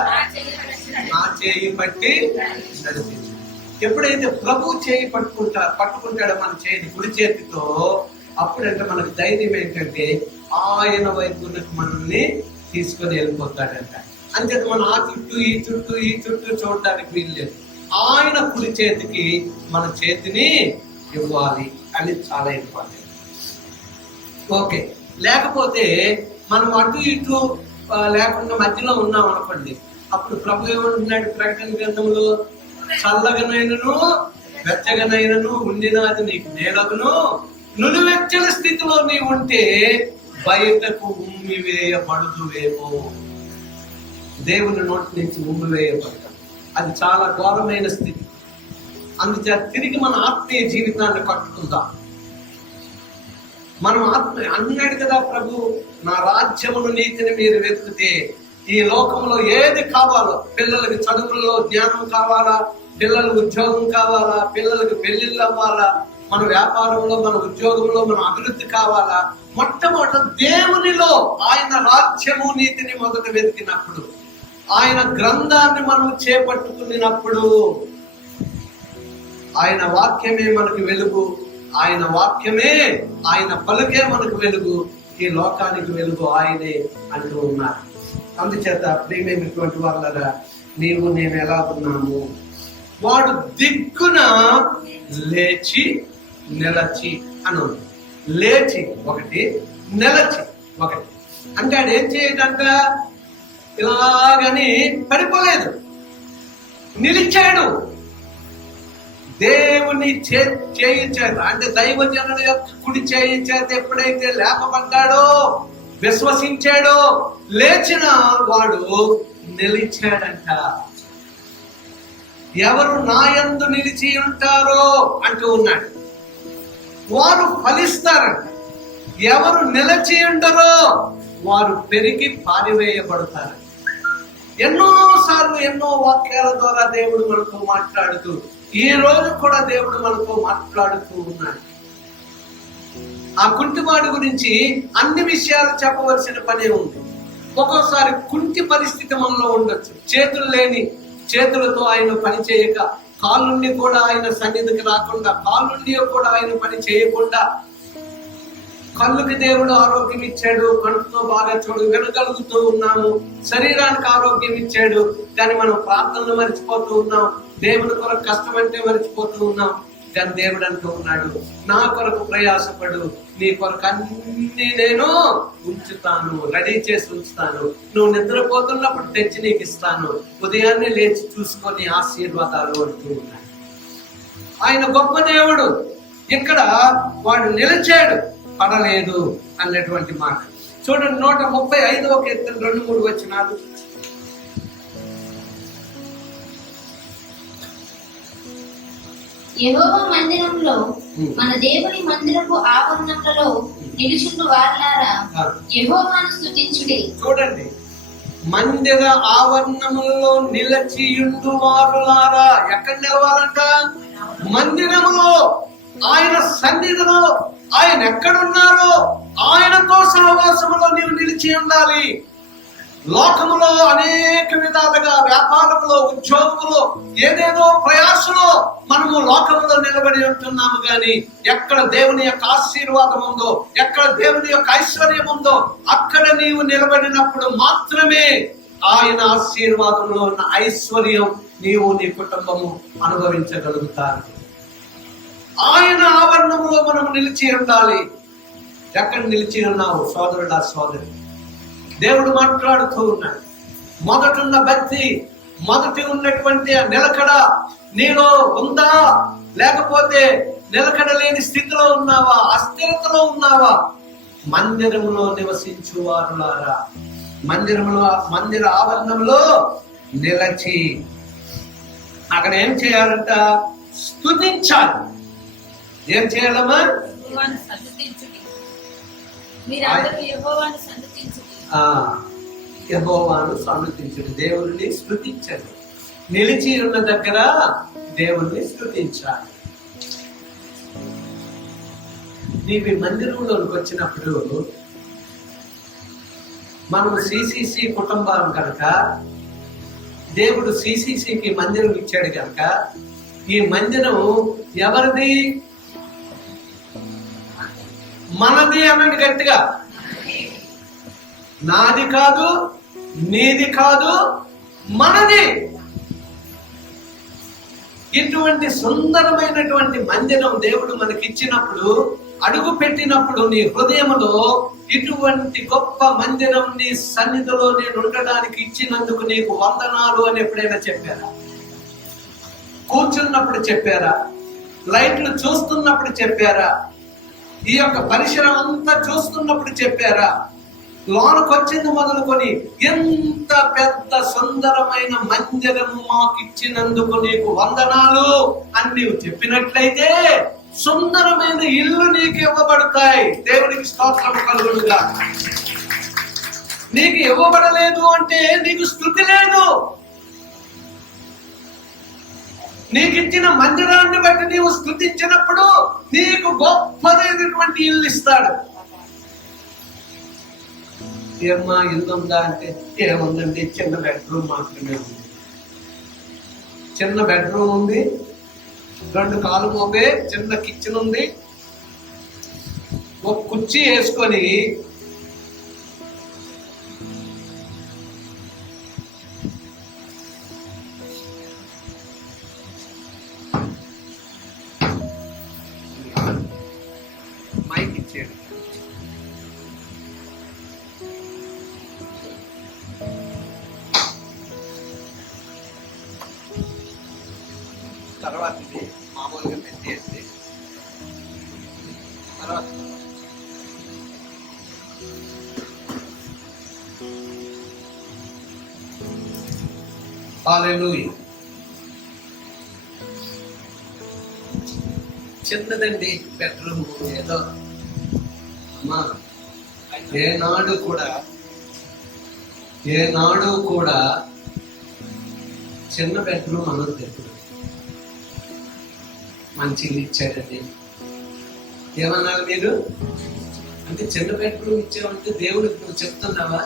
నా చేయి పట్టి నడిపించు. ఎప్పుడైతే ప్రభు చేయి పట్టుకుంటాడో మన చేయిని కుడి చేతితో, అప్పుడంటే మనకు ధైర్యం ఏంటంటే ఆయన వైపునకు మనల్ని తీసుకొని వెళ్ళిపోతాడంట. అంచేత మనం ఆ చుట్టూ ఈ చుట్టూ చూడడానికి వీలు లేదు. ఆయన కుడి చేతికి మన చేతిని ఇవ్వాలి అని చాలా ఇంపార్టెంట్. ఓకే. లేకపోతే మనం అటు ఇటు లేకుండా మధ్యలో ఉన్నాం అనుకోండి, అప్పుడు ప్రభు ఏమంటున్నాడు ప్రకటన గ్రంథంలో, చల్లగనైనను వెచ్చగనైనను ఉండినది నీకు నేలగును, నులివెచ్చని స్థితిలో నీవు ఉంటే బయటకు ఉమ్మివేయబడుదువేమో. దేవుని నోటి నుంచి ఉమ్మివేయబడతాం. అది చాలా ఘోరమైన స్థితి. అందుచేత తిరిగి మన ఆత్మీయ జీవితాన్ని కట్టుకుందాం. మనం అన్నాడు కదా ప్రభు, నా రాజ్యమును నీతిని మీరు వెతికితే ఈ లోకంలో ఏది కావాలో, పిల్లలకి చదువుల్లో జ్ఞానం కావాలా, పిల్లలకు ఉద్యోగం కావాలా, పిల్లలకు పెళ్లిళ్ళు అవ్వాలా, మన వ్యాపారంలో మన ఉద్యోగంలో మన అభివృద్ధి కావాలా, మొట్టమొదట దేవునిలో ఆయన రాజ్యము నీతిని మొదట వెతికినప్పుడు, ఆయన గ్రంథాన్ని మనం చేపట్టుకున్నప్పుడు, ఆయన వాక్యమే మనకు వెలుగు, ఆయన వాక్యమే, ఆయన పలుకే మనకు వెలుగు, ఈ లోకానికి వెలుగు ఆయనే అంటూ ఉన్నారు. అందుచేత ప్రియమైనటువంటి వాళ్ళరా, నీవు నేను ఎలా ఉన్నాము? వాడు దిక్కున లేచి నిలచి అను. లేచి ఒకటి, నిలచి ఒకటి. అంటే ఆడు ఏం చేయడంట, ఇలాగని పడిపోలేదు, నిలిచాడు. దేవుని చేయి చేత, అంటే దైవజనుడి యొక్క కుడి చేయి చేత ఎప్పుడైతే లేపబడ్డాడో, విశ్వసించాడో, లేచిన వాడు నిలిచాడంట. ఎవరు నాయందు నిలిచి ఉంటారో అంటూ ఉన్నాడు, వారు ఫలిస్తారంట. ఎవరు నిలిచి ఉండరో వారు పెరిగి పారివేయబడతారు. ఎన్నోసార్లు ఎన్నో వాక్యాల ద్వారా దేవుడు మనతో మాట్లాడుతూ, ఈ రోజు కూడా దేవుడు మనతో మాట్లాడుతూ ఉన్నాడు. ఆ కుంటివాడి గురించి అన్ని విషయాలు చెప్పవలసిన పనే ఉంది. ఒక్కోసారి కుంటి పరిస్థితి మనలో ఉండొచ్చు. చేతులు లేని, చేతులతో ఆయన పని చేయక, కాళ్ళుండి కూడా ఆయన సన్నిధికి రాకుండా, కాళ్ళుండి కూడా ఆయన పని చేయకుండా, కళ్ళుకి దేవుడు ఆరోగ్యం ఇచ్చాడు, కంటితో బాగా వినగలుగుతూ ఉన్నాము, శరీరానికి ఆరోగ్యం ఇచ్చాడు, కానీ మనం ప్రార్థనలు మర్చిపోతూ ఉన్నాం, దేవుని కొరకు కష్టం అంటే మర్చిపోతూ ఉన్నాం. కానీ దేవుడు అంటూ ఉన్నాడు, నా కొరకు ప్రయాసపడు, నీ కొరకు అన్ని నేను ఉంచుతాను, రెడీ చేసి ఉంచుతాను, నువ్వు నిద్రపోతున్నప్పుడు తెచ్చి నీకు ఇస్తాను, ఉదయాన్నే లేచి చూసుకొని ఆశీర్వాదాలు అంటూ ఉన్నాడు. ఆయన గొప్ప దేవుడు. ఇక్కడ వాడు నిలిచాడు, పడలేదు అన్నటువంటి మాట చూడండి. 135వ కీర్తన 2-3 వచనాలు. యెహోవా మందిరంలో, మన దేవుని మందిరపు ఆవరణములలో నిలుచుండు వారులారా, యెహోవాను స్తుతించుడి. చూడండి, మందిర ఆవరణములలో నిలచియుండు వారులారా. ఎక్కడ నిలవాలంట? మందిరములో, ఆయన సన్నిధిలో. ఆయన ఎక్కడున్నారో ఆయనతో సహవాసములో నీవు నిలిచి ఉండాలి. లోకములో అనేక విధాలుగా, వ్యాపారంలో, ఉద్యోగంలో, ఏదేదో ప్రయాసలో మనము లోకములో నిలబడి ఉంటున్నాము. కానీ ఎక్కడ దేవుని యొక్క ఆశీర్వాదం ఉందో, ఎక్కడ దేవుని యొక్క ఐశ్వర్యం ఉందో, అక్కడ నీవు నిలబడినప్పుడు మాత్రమే ఆయన ఆశీర్వాదంలో ఉన్న ఐశ్వర్యం నీవు, నీ కుటుంబము అనుభవించగలుగుతారు. ఆయన ఆవరణంలో మనం నిలిచి ఉండాలి. ఎక్కడ నిలిచి ఉన్నావు సోదరుడా, సోదరి? దేవుడు మాట్లాడుతూ ఉన్నాడు. మొదటున్న భక్తి, మొదటి ఉన్నటువంటి నిలకడ నీలో ఉందా? లేకపోతే నిలకడ లేని స్థితిలో ఉన్నావా? అస్థిరతలో ఉన్నావా? మందిరంలో నివసించు వారులారా, మందిర ఆవరణంలో నిలచి అక్కడ ఏం చేయాలంట? స్తుతించాలి. ఏం చేయాలమ్మా? యెహోవాను సన్నుతించుడి, దేవుని స్తుతించండి. నిలిచి ఉన్న దగ్గర దేవుణ్ణి స్తుతించాలి. నీవి మందిరంలోకి వచ్చినప్పుడు, మనం సిసిసి కుటుంబం కనుక, దేవుడు సిసిసికి మందిరం ఇచ్చాడు కనుక, ఈ మందిరం ఎవరిది? మనది అనండి గట్టిగా. నాది కాదు, నీది కాదు, మనది. ఇటువంటి సుందరమైనటువంటి మందిరం దేవుడు మనకిచ్చినప్పుడు అడుగు పెట్టినప్పుడు నీ హృదయంలో ఇటువంటి గొప్ప మందిరం నీ సన్నిధిలో నేను ఉండడానికి ఇచ్చినందుకు నీకు వందనాలు అని ఎప్పుడైనా చెప్పారా? కూర్చున్నప్పుడు చెప్పారా? లైట్లు చూస్తున్నప్పుడు చెప్పారా? ఈ యొక్క పరిసరం అంతా చూస్తున్నప్పుడు చెప్పారా? లోనకొచ్చింది మొదలుకొని ఎంత పెద్ద సుందరమైన మందిరము మాకు ఇచ్చినందుకు నీకు వందనాలు అని నీవు చెప్పినట్లయితే సుందరమైన ఇల్లు నీకు ఇవ్వబడతాయి. దేవునికి స్తోత్రం కలుగునుగా. నీకు ఇవ్వబడలేదు అంటే నీకు స్తుతి లేదు. నీకు ఇచ్చిన మందిరాన్ని బట్టి నీవు స్తుతించినప్పుడు నీకు గొప్పదైనటువంటి ఇల్లు ఇస్తాడు. ఏమ్మా ఇల్లు ఉందా అంటే ఏముందండి, చిన్న బెడ్రూమ్ మాత్రమే ఉంది. చిన్న బెడ్రూమ్ ఉంది, 2 కాలు మోపే చిన్న కిచెన్ ఉంది, ఒక కుర్చీ వేసుకొని మైక్ ఇచ్చేది. తర్వాత ఇది మామూలుగా పెట్టేసి తర్వాత హల్లెలూయా. చిన్నదండి బెడ్రూమ్. ఏదో అమ్మా ఏనాడు కూడా చిన్న బెడ్రూమ్ అన్నది ఎప్పుడు మంచి ఇల్లు ఇచ్చాడండి. ఏమన్నారు మీరు? అంటే చిన్న బెడ్రూమ్ ఇచ్చామంటే దేవుడికి నువ్వు చెప్తున్నావా?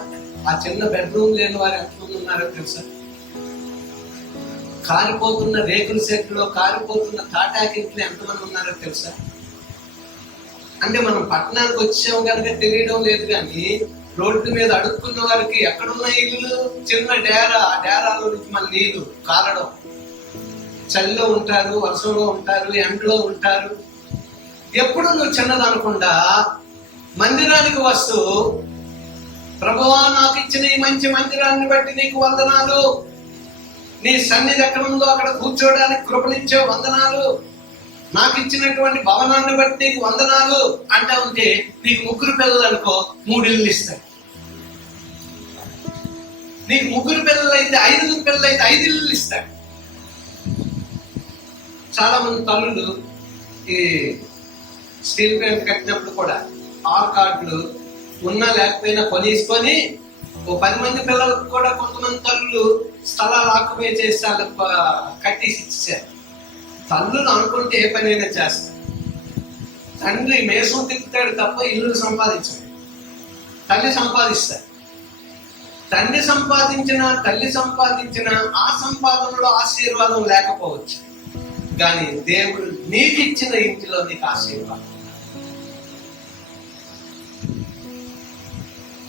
ఆ చిన్న బెడ్రూమ్ లేని వారు ఎంతమంది ఉన్నారో తెలుసా? కారిపోతున్న రేకుల సెట్లో, కారిపోతున్న తాటాకింట్లో ఎంతమంది ఉన్నారో తెలుసా? అంటే మనం పట్టణానికి వచ్చాము కనుక తెలియడం లేదు, కానీ రోడ్డు మీద అడుక్కున్న వారికి ఎక్కడున్న ఇల్లు చిన్న డేరా, ఆ డేరాలో నుంచి మన నీళ్లు కారడం. చలిలో ఉంటారు, వర్షంలో ఉంటారు, ఎండలో ఉంటారు. ఎప్పుడు నువ్వు చిన్నదనకుండా మందిరానికి వస్తూ ప్రభువా నాకు ఇచ్చిన ఈ మంచి మందిరాన్ని బట్టి నీకు వందనాలు, నీ సన్నిధి ఎక్కడ ఉందో అక్కడ కూర్చోవడానికి కృపనిచ్చే వందనాలు, నాకు ఇచ్చినటువంటి భవనాన్ని బట్టి నీకు వందనాలు అంటా ఉంటే నీకు 3 పిల్లలు అనుకో 3 ఇళ్ళు ఇస్తాయి. నీకు 3 పిల్లలు అయితే 5 పిల్లలు అయితే 5 ఇళ్ళు ఇస్తాయి. చాలా మంది తల్లులు ఈ స్టీల్ ప్లాంట్ కట్టినప్పుడు కూడా కార్డులు ఉన్నా లేకపోయినా కొనేసుకొని ఓ 10 మంది పిల్లలకు కూడా కొంతమంది తల్లులు స్థలాలు ఆక్యుపై చేసి వాళ్ళకి కట్టేసి ఇచ్చారు. తల్లులు అనుకుంటే ఏ పనైనా చేస్తారు. తండ్రి మేసం తిప్పుతాడు తప్ప ఇల్లు సంపాదించాడు. తల్లి సంపాదిస్తాడు. తండ్రి సంపాదించిన, తల్లి సంపాదించిన ఆ సంపాదనలో ఆశీర్వాదం లేకపోవచ్చు, కానీ దేవుడు నీకు ఇచ్చిన ఇంటిలో నీకు ఆశీర్వాదం.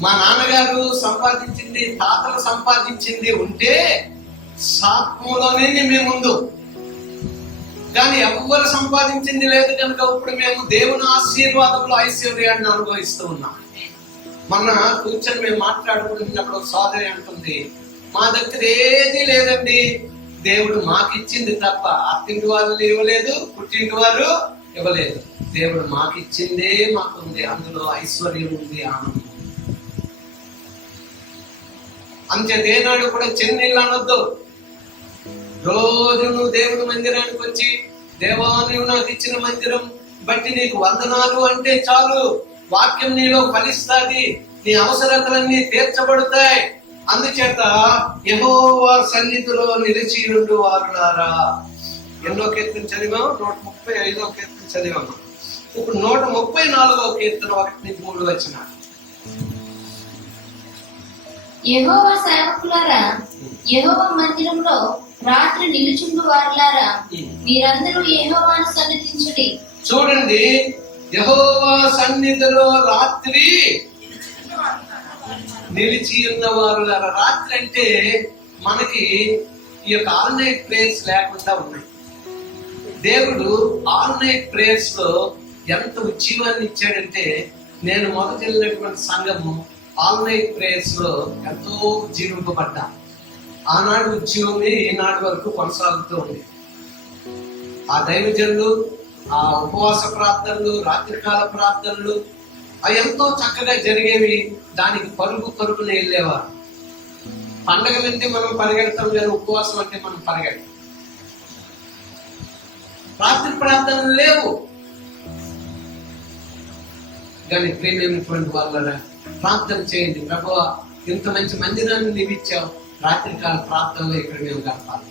మా నాన్నగారు సంపాదించింది, తాతలు సంపాదించింది ఉంటే సాత్మలోనే మేము ముందు, కానీ ఎవ్వరు సంపాదించింది లేదు కనుక ఇప్పుడు మేము దేవుని ఆశీర్వాదంలో ఐశ్వర్యాన్ని అనుభవిస్తూ ఉన్నాం. మొన్న కూర్చొని మేము మాట్లాడుకుంటున్నప్పుడు సోదరి అంటుంది, మా దగ్గర ఏది లేదండి, దేవుడు మాకు ఇచ్చింది తప్ప అత్తింటి వాళ్ళు ఇవ్వలేదు, పుట్టింటి వారు ఇవ్వలేదు. దేవుడు మాకు ఇచ్చిందే మాకుంది, అందులో ఐశ్వర్యం ఉంది, ఆనందం. అంతేనాడు కూడా చెన్నీళ్ళు అనొద్దు. రోజు నువ్వు దేవుని మందిరానికి వచ్చి దేవా నీవు నాకు ఇచ్చిన మందిరం బట్టి నీకు వందనాలు అంటే చాలు. వాక్యం నీలో ఫలిస్తాది, నీ అవసరతలన్నీ తీర్చబడతాయి. అందుచేత యెహోవా సన్నిధిలో నిలిచి ఉండు వారులారా. ఎన్నో కీర్తన చదివాం? 135వ కీర్తన చదివాము. ఇప్పుడు 134వ కీర్తన 1-3 వచనాలు. యెహోవా సేవకులారా, యెహోవా మందిరంలో రాత్రి నిలుచుండు వారులారా, మీరందరూ యెహోవాను సన్నిధించుడి. చూడండి, యెహోవా సన్నిధిలో రాత్రి నిలిచి ఉన్న వారులారా. రాత్రి అంటే మనకి ఈ యొక్క ఆల్ నైట్ ప్రేయర్స్ లేకుండా ఉన్నాయి. దేవుడు ఆల్ నైట్ ప్రేయర్స్ లో ఎంత ఉజ్జీవాన్ని ఇచ్చాడంటే, నేను మొదటి వెళ్ళినటువంటి సంఘము ఆన్లైన్ ప్రేయర్స్ లో ఎంతో ఉజ్జీవింపబడ్డా. ఆనాడు ఉద్యోగమే ఈనాడు వరకు కొనసాగుతూ ఉంది. ఆ దైవజనులు, ఆ ఉపవాస ప్రార్థనలు, రాత్రికాల ప్రార్థనలు అవి ఎంతో చక్కగా జరిగేవి. దానికి పరుగున వెళ్ళేవారు. పండగలంటే మనం పరిగెడతాం, కానీ ఉపవాసం అంటే మనం పరిగెడతాం. రాత్రి ప్రార్థనలు లేవు. కానీ ప్రియమైనటువంటి వాళ్ళ ప్రార్థన చేయండి. ప్రభువా, ఇంత మంచి మందిరాన్ని నీవిచ్చావు, రాత్రికాల ప్రార్థనలో ఇక్కడ మేము గడపాలి.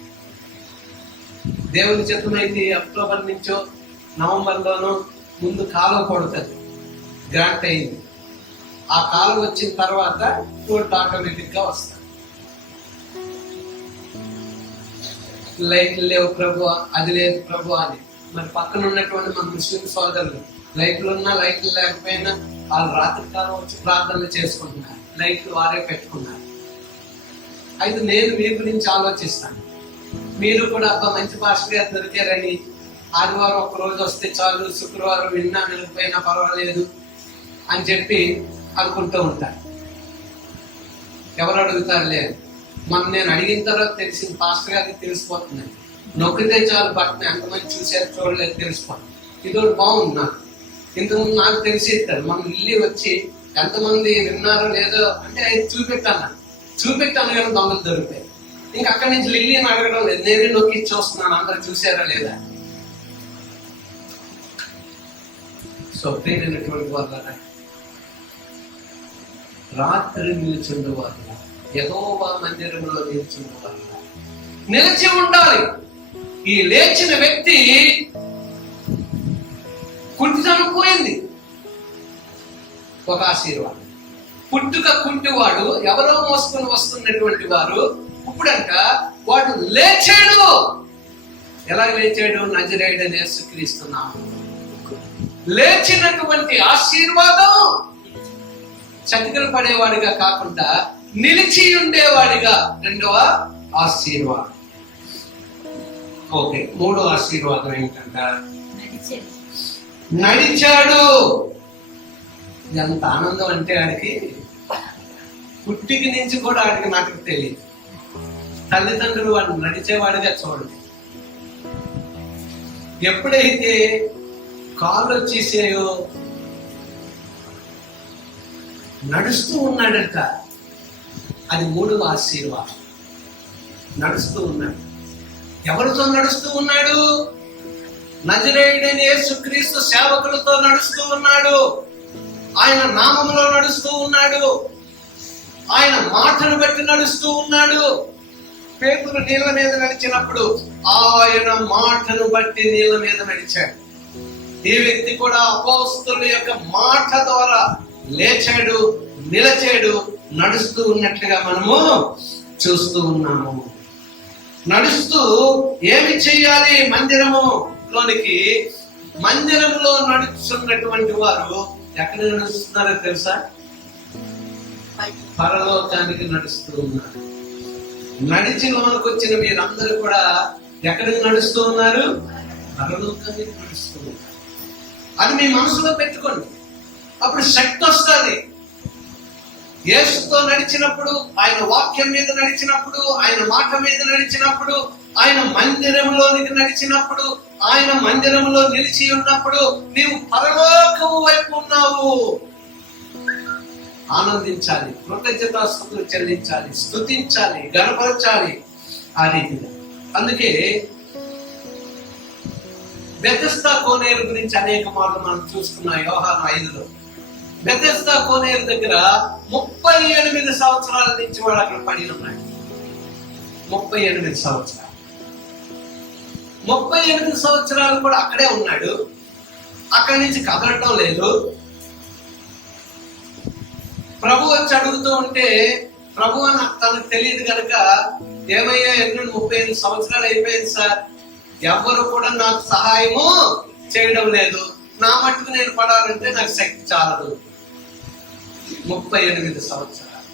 దేవుని చిత్తమైతే అక్టోబర్ నుంచో నవంబర్లోనో ముందు కాలువ పడుతుంది, గ్రాంట్ అయింది. ఆ కాలువ వచ్చిన తర్వాత కోర్టు ఆటోమేటిక్ గా వస్తాయి. లైట్లు లేవు ప్రభు, అది లేదు ప్రభు అని. మరి పక్కన ఉన్నటువంటి మన ముస్లిం సోదరులు లైట్లు ఉన్నా లైట్లు లేకపోయినా వాళ్ళు రాత్రికాలం వచ్చి ప్రార్థనలు చేసుకుంటున్నారు, లైట్లు వారే పెట్టుకున్నారు. అయితే నేను మీ గురించి ఆలోచిస్తాను. మీరు కూడా అబ్బా మంచి పాస్టర్ గారు దొరికారని ఆదివారం ఒక రోజు వస్తే చాలు, శుక్రవారం విన్నా నిలిపోయినా పర్వాలేదు అని చెప్పి అనుకుంటూ ఉంటారు. ఎవరు అడుగుతారు లేదు. మనం నేను అడిగిన తర్వాత తెలిసింది, పాస్టర్ గారికి తెలిసిపోతున్నాయి. నొక్కితే చాలు బట్టని ఎంతమంది చూసారు చూడలేదు తెలిసిపోతుంది. ఇది ఒకటి బాగుంది. నాకు ఇంతకుముందు నాకు తెలిసి ఇస్తారు. మనం ఇల్లు వచ్చి ఎంతమంది విన్నారో లేదో అంటే చూపెట్టాను కానీ దొంగలు దొరుకుతాయి. ఇంకా అక్కడి నుంచి లిల్లీని అడగడం లేదు, నేనే నొక్కి చూస్తున్నాను అందరూ చూసారా లేదా. సో ప్రియమైనటువంటి వాళ్ళ రాత్రి నిలిచిండు వాళ్ళ యెహోవా మందిరంలో నిలిచిండు వాళ్ళ నిలిచి ఉండాలి. ఈ లేచిన వ్యక్తి కుంటితనం పోయింది, ఒక ఆశీర్వాదం. పుట్టుక కుంటివాడు, ఎవరో మోసుకొని వస్తున్నటువంటి వారు ఇప్పుడంట వాడు లేచాడు. ఎలా లేచాడు? నజరేయుడైన యేసుక్రీస్తు నామములో. లేచినటువంటి ఆశీర్వాదం చతికిల పడేవాడిగా కాకుండా నిలిచి ఉండేవాడిగా రెండవ ఆశీర్వాదం. ఓకే, మూడో ఆశీర్వాదం ఏంటంట? నడిచాడు. ఎంత ఆనందం అంటే ఆడికి పుట్టికి నుంచి కూడా ఆడికి నాకు తెలియదు. తల్లిదండ్రులు వాడు నడిచేవాడిగా చూడండి. ఎప్పుడైతే కాళ్ళు వచ్చేసాయో నడుస్తూ ఉన్నాడట. అది మూడవ ఆశీర్వాదం. నడుస్తూ ఉన్నాడు. ఎవరితో నడుస్తూ ఉన్నాడు? నజరేయుడైన యేసుక్రీస్తు సేవకులతో నడుస్తూ ఉన్నాడు. ఆయన నామములో నడుస్తూ ఉన్నాడు. ఆయన మాటను బట్టి నడుస్తూ ఉన్నాడు. పేతురు నీళ్ళ మీద నడిచినప్పుడు ఆయన మాటను బట్టి నీళ్ళ మీద నడిచాడు. ఈ వ్యక్తి కూడా అపోస్తలుల యొక్క మాట ద్వారా లేచాడు, నిలచాడు, నడుస్తూ ఉన్నట్లుగా మనము చూస్తూ ఉన్నాము. నడుస్తూ ఏమి చెయ్యాలి? మందిరములోనికి. మందిరంలో నడుస్తున్నటువంటి వారు ఎక్కడ నడుస్తున్నారో తెలుసా? పరలోకానికి నడుస్తూ ఉన్నారు. నడిచి లోనికి వచ్చిన మీరందరూ కూడా ఎక్కడికి నడుస్తూ ఉన్నారు? పరలోకానికి నడుస్తూ ఉన్నారు. అది మీ మనసులో పెట్టుకోండి. అప్పుడు శక్తి వస్తుంది. యేసుతో నడిచినప్పుడు, ఆయన వాక్యం మీద నడిచినప్పుడు, ఆయన మాట మీద నడిచినప్పుడు, ఆయన మందిరంలోనికి నడిచినప్పుడు, ఆయన మందిరంలో నిలిచి ఉన్నప్పుడు నీవు పరలోకము వైపు ఉన్నావు. ఆనందించాలి, కృతజ్ఞతాస్తుతులు చెల్లించాలి, స్తుతించాలి, గణపరచాలి. ఆ రీతిగా. అందుకే బెతెస్దా కోనేరు గురించి అనేక మార్లు మనం చూసుకున్నాం. యోహాను 5లో బెతెస్దా కోనేరు దగ్గర 38 సంవత్సరాల నుంచి వాడు అక్కడ పడి ఉన్నాడు. 38 సంవత్సరాలు. 38 సంవత్సరాలు కూడా అక్కడే ఉన్నాడు. అక్కడి నుంచి కదలటం లేదు. ప్రభు వచ్చి అడుగుతూ ఉంటే ప్రభు అని తనకు తెలియదు కనుక, ఏమయ్యా 38 సంవత్సరాలు అయిపోయింది సార్, ఎవరు కూడా నాకు సహాయము చేయడం లేదు, నా మట్టుకు నేను పడాలంటే నాకు శక్తి చాలదు. 38 సంవత్సరాలు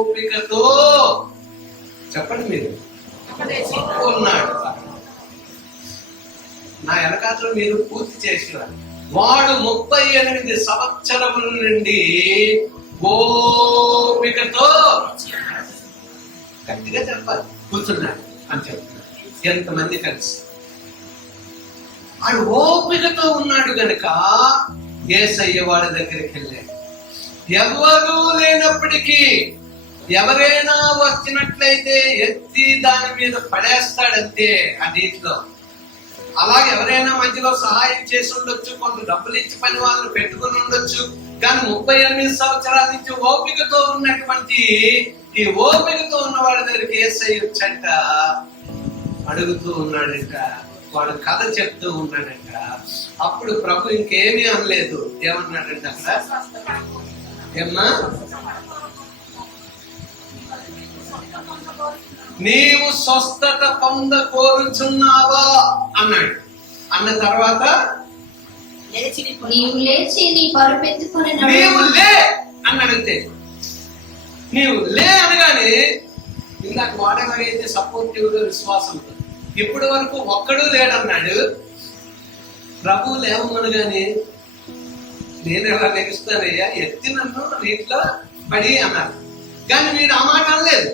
ఓపికతో చెప్పండి మీరు ఉన్నాడు. నా వెనకాతలు మీరు పూర్తి చేసేవారు. వాడు 38 సంవత్సరముల నుండి ఓపికతో, గట్టిగా చెప్పాలి, కూర్చున్నాడు అని చెప్తున్నాడు. ఎంతమంది కలిసి వాడు ఓపికతో ఉన్నాడు గనుక యేసయ్య వాడి దగ్గరికి వెళ్ళాడు. ఎవరూ లేనప్పటికీ ఎవరైనా వచ్చినట్లయితే ఎత్తి దాని మీద పడేస్తాడంతే ఆ నీటిలో. అలాగే ఎవరైనా మధ్యలో సహాయం చేసి ఉండొచ్చు, కొంత డబ్బులు ఇచ్చి పని వాళ్ళని పెట్టుకుని ఉండొచ్చు. కానీ 38 సంవత్సరాల నుంచి ఓపికతో ఉన్నటువంటి ఈ ఓపికతో ఉన్న వాడి దగ్గరికి యేసయ్య వచ్చంట, అడుగుతూ ఉన్నాడంట, వాడు కథ చెప్తూ ఉన్నాడంట. అప్పుడు ప్రభు ఇంకేమీ అనలేదు. ఏమన్నాడంట అక్కడ? ఏమ్మా, నీవు స్వస్థత పొందకోరుచున్నావా అన్నాడు. అన్న తర్వాత నీవు లేచి నీ పరుపెత్తుకొని నీవు లే అన్నాడు. అంతే, నీవు లే అనగానే ఇందాక వాడేవాడైతే సపోర్టివ్ గా విశ్వాసంతో ఇప్పటి వరకు ఒక్కడూ లేడన్నాడు. ప్రభు లేవమనగానే నేను ఎలా లెగిస్తానయ్యా, ఎత్తి నన్ను నీటిలో పడి అన్నాడు. కానీ వీడు ఆ మాట అనలేదు.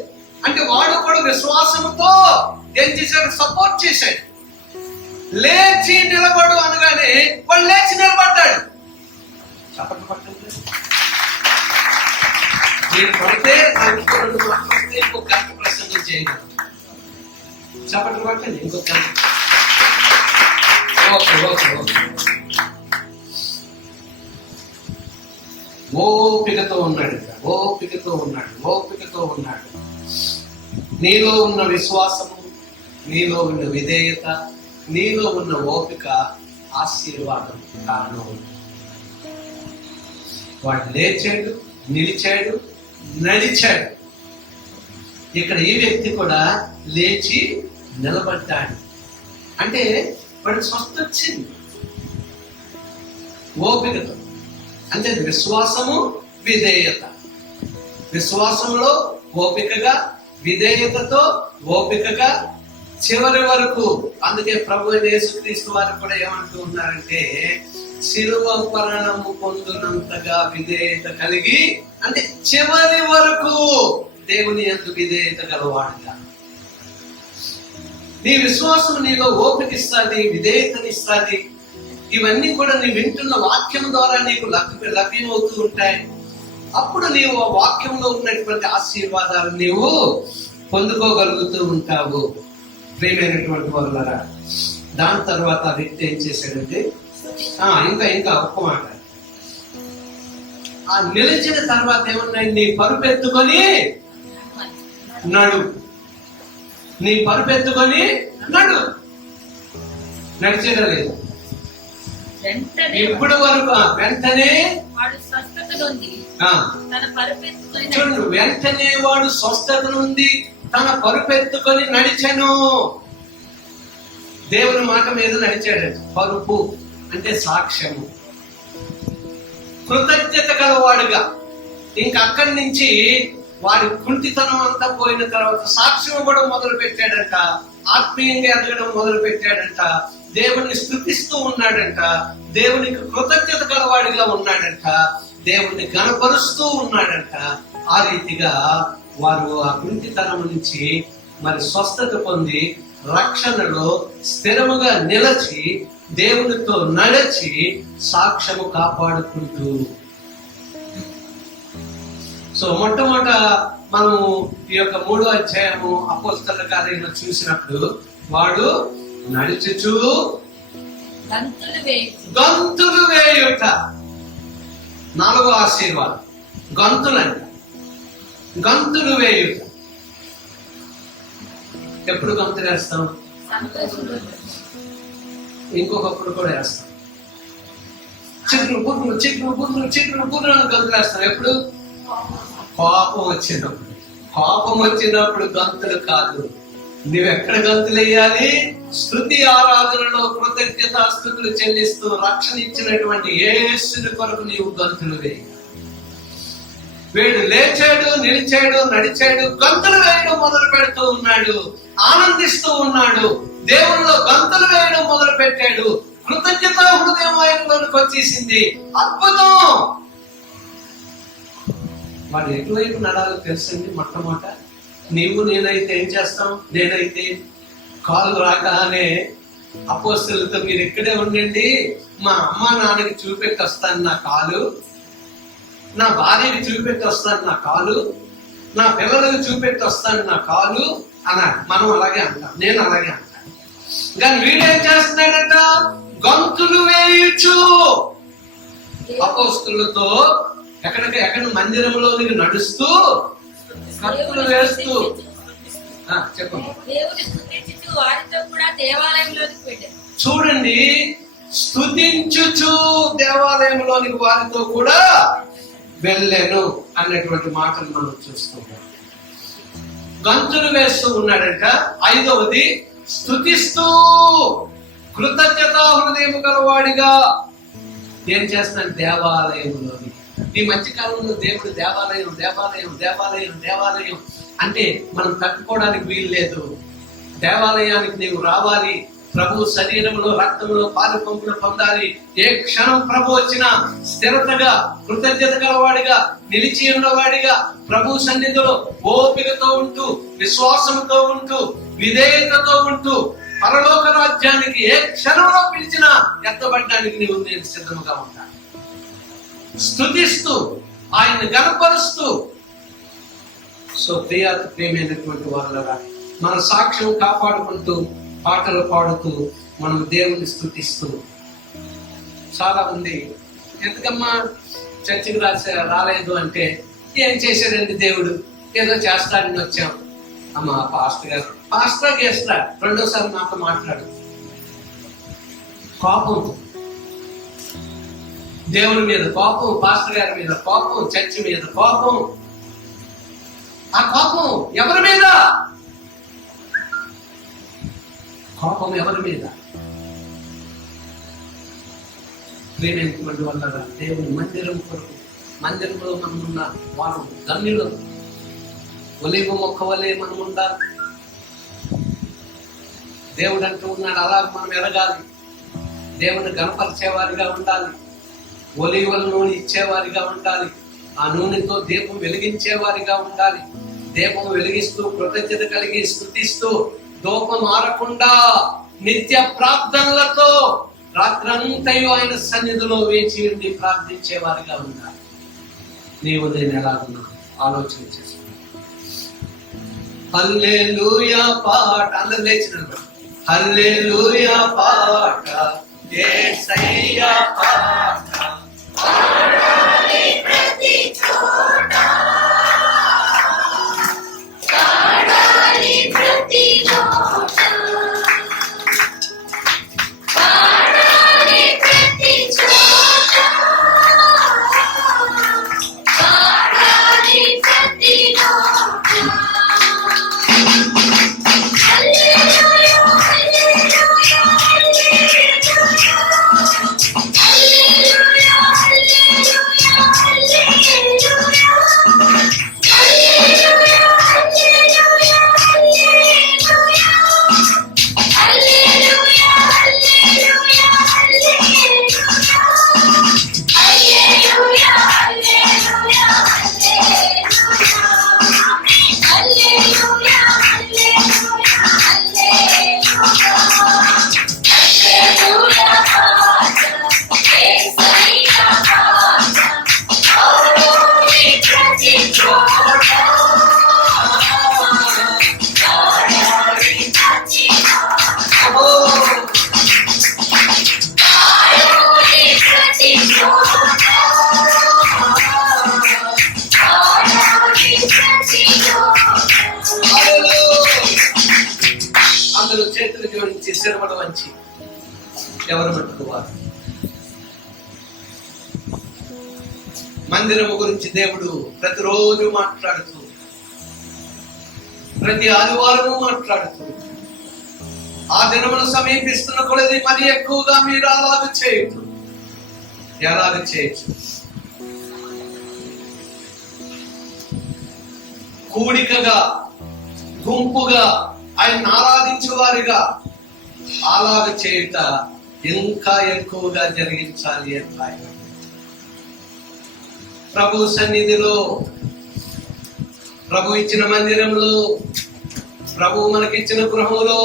అంటే వాడు కూడా విశ్వాసంతో ఏం చేశాడు? సపోర్ట్ చేశాడు. లేచి నిలబడు అనగానే వాడు లేచి నిలబడ్డాడు. చప్పట్లు పట్టండి. నేను పడితే ఇంకో గంట ప్రసంగం చేయగలను. చప్పట్లు పట్టండి. ఇంకో గంట. Okay okay okay. ఓపికతో ఉన్నాడు, ఓపికతో ఉన్నాడు, ఓపికతో ఉన్నాడు. నీలో ఉన్న విశ్వాసము, నీలో ఉన్న విధేయత, నీలో ఉన్న ఓపిక ఆశీర్వాదం కారణం. వాడు లేచాడు, నిలిచాడు, నడిచాడు. ఇక్కడ ఈ వ్యక్తి కూడా లేచి నిలబడ్డాడు. అంటే వాడు స్వస్థ వచ్చింది ఓపికతో. అంటే విశ్వాసము, విధేయత. విశ్వాసంలో ఓపికగా, విధేయతతో ఓపికగా చివరి వరకు. అందుకే ప్రభు యేసుక్రీస్తు వారు కూడా ఏమంటూ ఉన్నారంటే, శిలువ మరణము పొందునంతగా విధేయత కలిగి, అంటే చివరి వరకు దేవుని యందు విధేయత గలవాడుగా. నీ విశ్వాసం నీలో ఓపిక ఇస్తుంది, విధేయతనిస్తుంది. ఇవన్నీ కూడా నీ వింటున్న వాక్యం ద్వారా నీకు లభ్యమవుతూ ఉంటాయి. అప్పుడు నీవు ఆ వాక్యంలో ఉన్నటువంటి ఆశీర్వాదాలు నీవు పొందుకోగలుగుతూ ఉంటావు. ప్రియమైనటువంటి వాళ్ళరా, దాని తర్వాత ఆ వ్యక్తి ఏం చేశాడంటే, ఇంకా ఒక్క మాట, ఆ నిలిచిన తర్వాత ఏమన్నాయి? నీ పరుపెత్తుకొని నడు, నీ పరుపెత్తుకొని నడు. నడిచేదా లేదు? ఇప్పుడు వరకు వెంటనే చూడు, వెంటనే వాడు స్వస్థత నుండి తన పరుపెత్తుకొని నడిచెను. దేవుని మాట మీద నడిచాడు. పరుపు అంటే సాక్ష్యము, కృతజ్ఞత గలవాడుగా. ఇంక అక్కడి నుంచి వాడి కుంటితనం అంతా పోయిన తర్వాత సాక్ష్యం కూడా మొదలు పెట్టాడంట. ఆత్మీయంగా ఎదగడం మొదలు పెట్టాడంట. దేవుణ్ణి స్తుతిస్తూ ఉన్నాడంట. దేవునికి కృతజ్ఞత గలవాడిగా ఉన్నాడంట. దేవుణ్ణి గణపరుస్తూ ఉన్నాడంట. ఆ రీతిగా వారు ఆ కుంటితనం నుంచి మరి స్వస్థత పొంది రక్షణలో స్థిరముగా నిలచి దేవునితో నడిచి సాక్ష్యము కాపాడుకుంటూ. సో మొట్టమొదట మనము ఈ యొక్క 3వ అధ్యాయము అపోస్తలుల కార్యాలను చూసినప్పుడు వాడు నడుచుచు గంతులు వేయుట. 4వ ఆశీర్వాదం గంతులంట. గంతులు వేయుట. ఎప్పుడు గంతులు వేస్తాం? ఇంకొకప్పుడు కూడా వేస్తాం. చిక్కులు బుర్రు చిక్కులు బుర్రు చిక్కులు బుర్రు అని గంతులు వేస్తాం. ఎప్పుడు? కోపం వచ్చినప్పుడు. కోపం వచ్చినప్పుడు గంతులు కాదు. నువ్వెక్కడ గంతులు వేయాలి? స్తుతి ఆరాధనలో కృతజ్ఞతాస్తుతులు చెల్లిస్తూ రక్షణ ఇచ్చినటువంటి యేసుని కొరకు నీవు గంతులు వేయాలి. వీడు లేచాడు, నిలిచాడు, నడిచాడు, గంతులు వేయడం మొదలు పెడుతూ ఉన్నాడు. ఆనందిస్తూ ఉన్నాడు. దేవునిలో గంతులు వేయడం మొదలు పెట్టాడు. కృతజ్ఞత హృదయం ఆయనలోనికి వచ్చేసింది. అద్భుతం. వాడు ఎటువైపు నడాలో తెలుసండి. మొట్టమొదట నీవు నేనైతే ఏం చేస్తాం? నేనైతే కాలు రాగానే అపోస్తలులతో మీరు ఇక్కడే ఉండండి, మా అమ్మ నాన్నకి చూపెట్టి వస్తాను నా కాలు, నా భార్యకి చూపెట్టి వస్తాను నా కాలు, నా పిల్లలకు చూపెట్టి వస్తాను నా కాలు అన్నాడు. మనం అలాగే అంటాం, నేను అలాగే అంటాను. కానీ వీడేం చేస్తున్నాడంట? గంతులు వేయచ్చు. అపోస్తలులతో ఎక్కడ మందిరంలోనికి నడుస్తూ గంతులు వేస్తూ చెప్పండి. చూడండి, స్తుతించుచు దేవాలయంలోనికి వారితో కూడా వెళ్ళాను అన్నటువంటి మాటలు మనం చూస్తున్నాం. గంతులు వేస్తూ ఉన్నాడంట. 5వది స్తుతిస్తూ కృతజ్ఞత హృదయం గలవాడిగా ఏం చేస్తాడు? దేవాలయంలోని. ఈ మధ్యకాలంలో దేవుడు దేవాలయం దేవాలయం దేవాలయం దేవాలయం అంటే మనం తట్టుకోవడానికి వీలు లేదు. దేవాలయానికి నీవు రావాలి, ప్రభు శరీరంలో రక్తంలో పాలు పంపులు పొందాలి. ఏ క్షణం ప్రభు వచ్చినా స్థిరతగా కృతజ్ఞత గలవాడిగా నిలిచి ఉన్నవాడిగా ప్రభు సన్నిధిలో ఓపికతో ఉంటూ విశ్వాసంతో ఉంటూ విధేయతతో ఉంటూ పరలోక రాజ్యానికి ఏ క్షణంలో పిలిచినా ఎత్తబడ్డానికి నీవు నేను సిద్ధంగా ఉంటాను. స్తుతిస్తూ ఆయన గణపరుస్తూ. సో ప్రియమైనటువంటి వాళ్ళరా, మన సాక్ష్యం కాపాడుకుంటూ పాటలు పాడుతూ మనం దేవుని స్తుతిస్తూ. చాలా మంది ఎందుకమ్మా చర్చికి రాలేదు అంటే, ఏం చేశాడండి దేవుడు, ఏదో చేస్తాడని వచ్చాం. అమ్మా పాస్టర్ చేస్తా రెండోసారి నాతో మాట్లాడు. కోపం, దేవుని మీద కోపం, పాస్టర్ గారి మీద కోపం, చర్చి మీద కోపం. ఆ కోపం ఎవరి మీద? కోపం ఎవరి మీద? ప్రేమించబడి వల్ల దేవుని మందిరం కొరకు, మందిరంలో మనం ఉన్న వారు ధన్యులు. ఒలివ మొక్క వలె మనం ఉండాలి. దేవుడు అంటూ ఉన్నాడు, అలా మనం ఎదగాలి. దేవుని గణపరిచేవారిగా ఉండాలి. ఒలివల నూనె ఇచ్చేవారిగా ఉండాలి. ఆ నూనెతో దీపం వెలిగించేవారిగా ఉండాలి. దీపం వెలిగిస్తూ కృతజ్ఞత కలిగి స్తుతిస్తూ దూపం మారకుండా నిత్య ప్రార్థనలతో రాత్రంతయు ఆయన సన్నిధిలో వేచి ఉండి ప్రార్థించేవారిగా ఉండాలి. నీవు నేను ఎలా ఉన్నా ఆలోచన చేసుకున్నా. హల్లెలూయా పాట అందరు లేచినారు. హల్లెలూయా పాట, యేసయ్యా పాట, అందరూ చేతులు జోడించి శిరమల వంచి ఎవరు పట్టుకోవాలి. మందిరము గురించి దేవుడు ప్రతిరోజు మాట్లాడుతూ, ప్రతి ఆదివారము మాట్లాడుతూ, ఆ దినములు సమీపిస్తున్న కొలది మరి ఎక్కువగా మీరు అలాగ చేయొచ్చు. ఎలాగ చేయొచ్చు? కూడికగా గుంపుగా ఆయన ఆరాధించే వారిగా అలాగ చేయుట ఇంకా ఎక్కువగా జరిగించాలి అని ఆయన ప్రభు సన్నిధిలో, ప్రభు ఇచ్చిన మందిరంలో, ప్రభు మనకిచ్చిన గృహంలో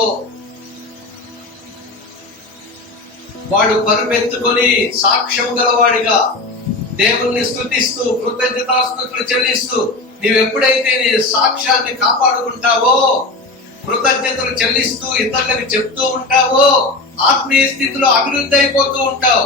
వాడు పరుపెత్తుకొని సాక్ష్యం గలవాడిగా దేవుణ్ణి స్తుతిస్తూ కృతజ్ఞతాస్తుతులు చెల్లిస్తూ నీవెప్పుడైతే నీ సాక్ష్యాన్ని కాపాడుకుంటావో, కృతజ్ఞతలు చెల్లిస్తూ ఇతరులకు చెప్తూ ఉంటావో, ఆత్మీయ స్థితిలో అభివృద్ధి అయిపోతూ ఉంటావు.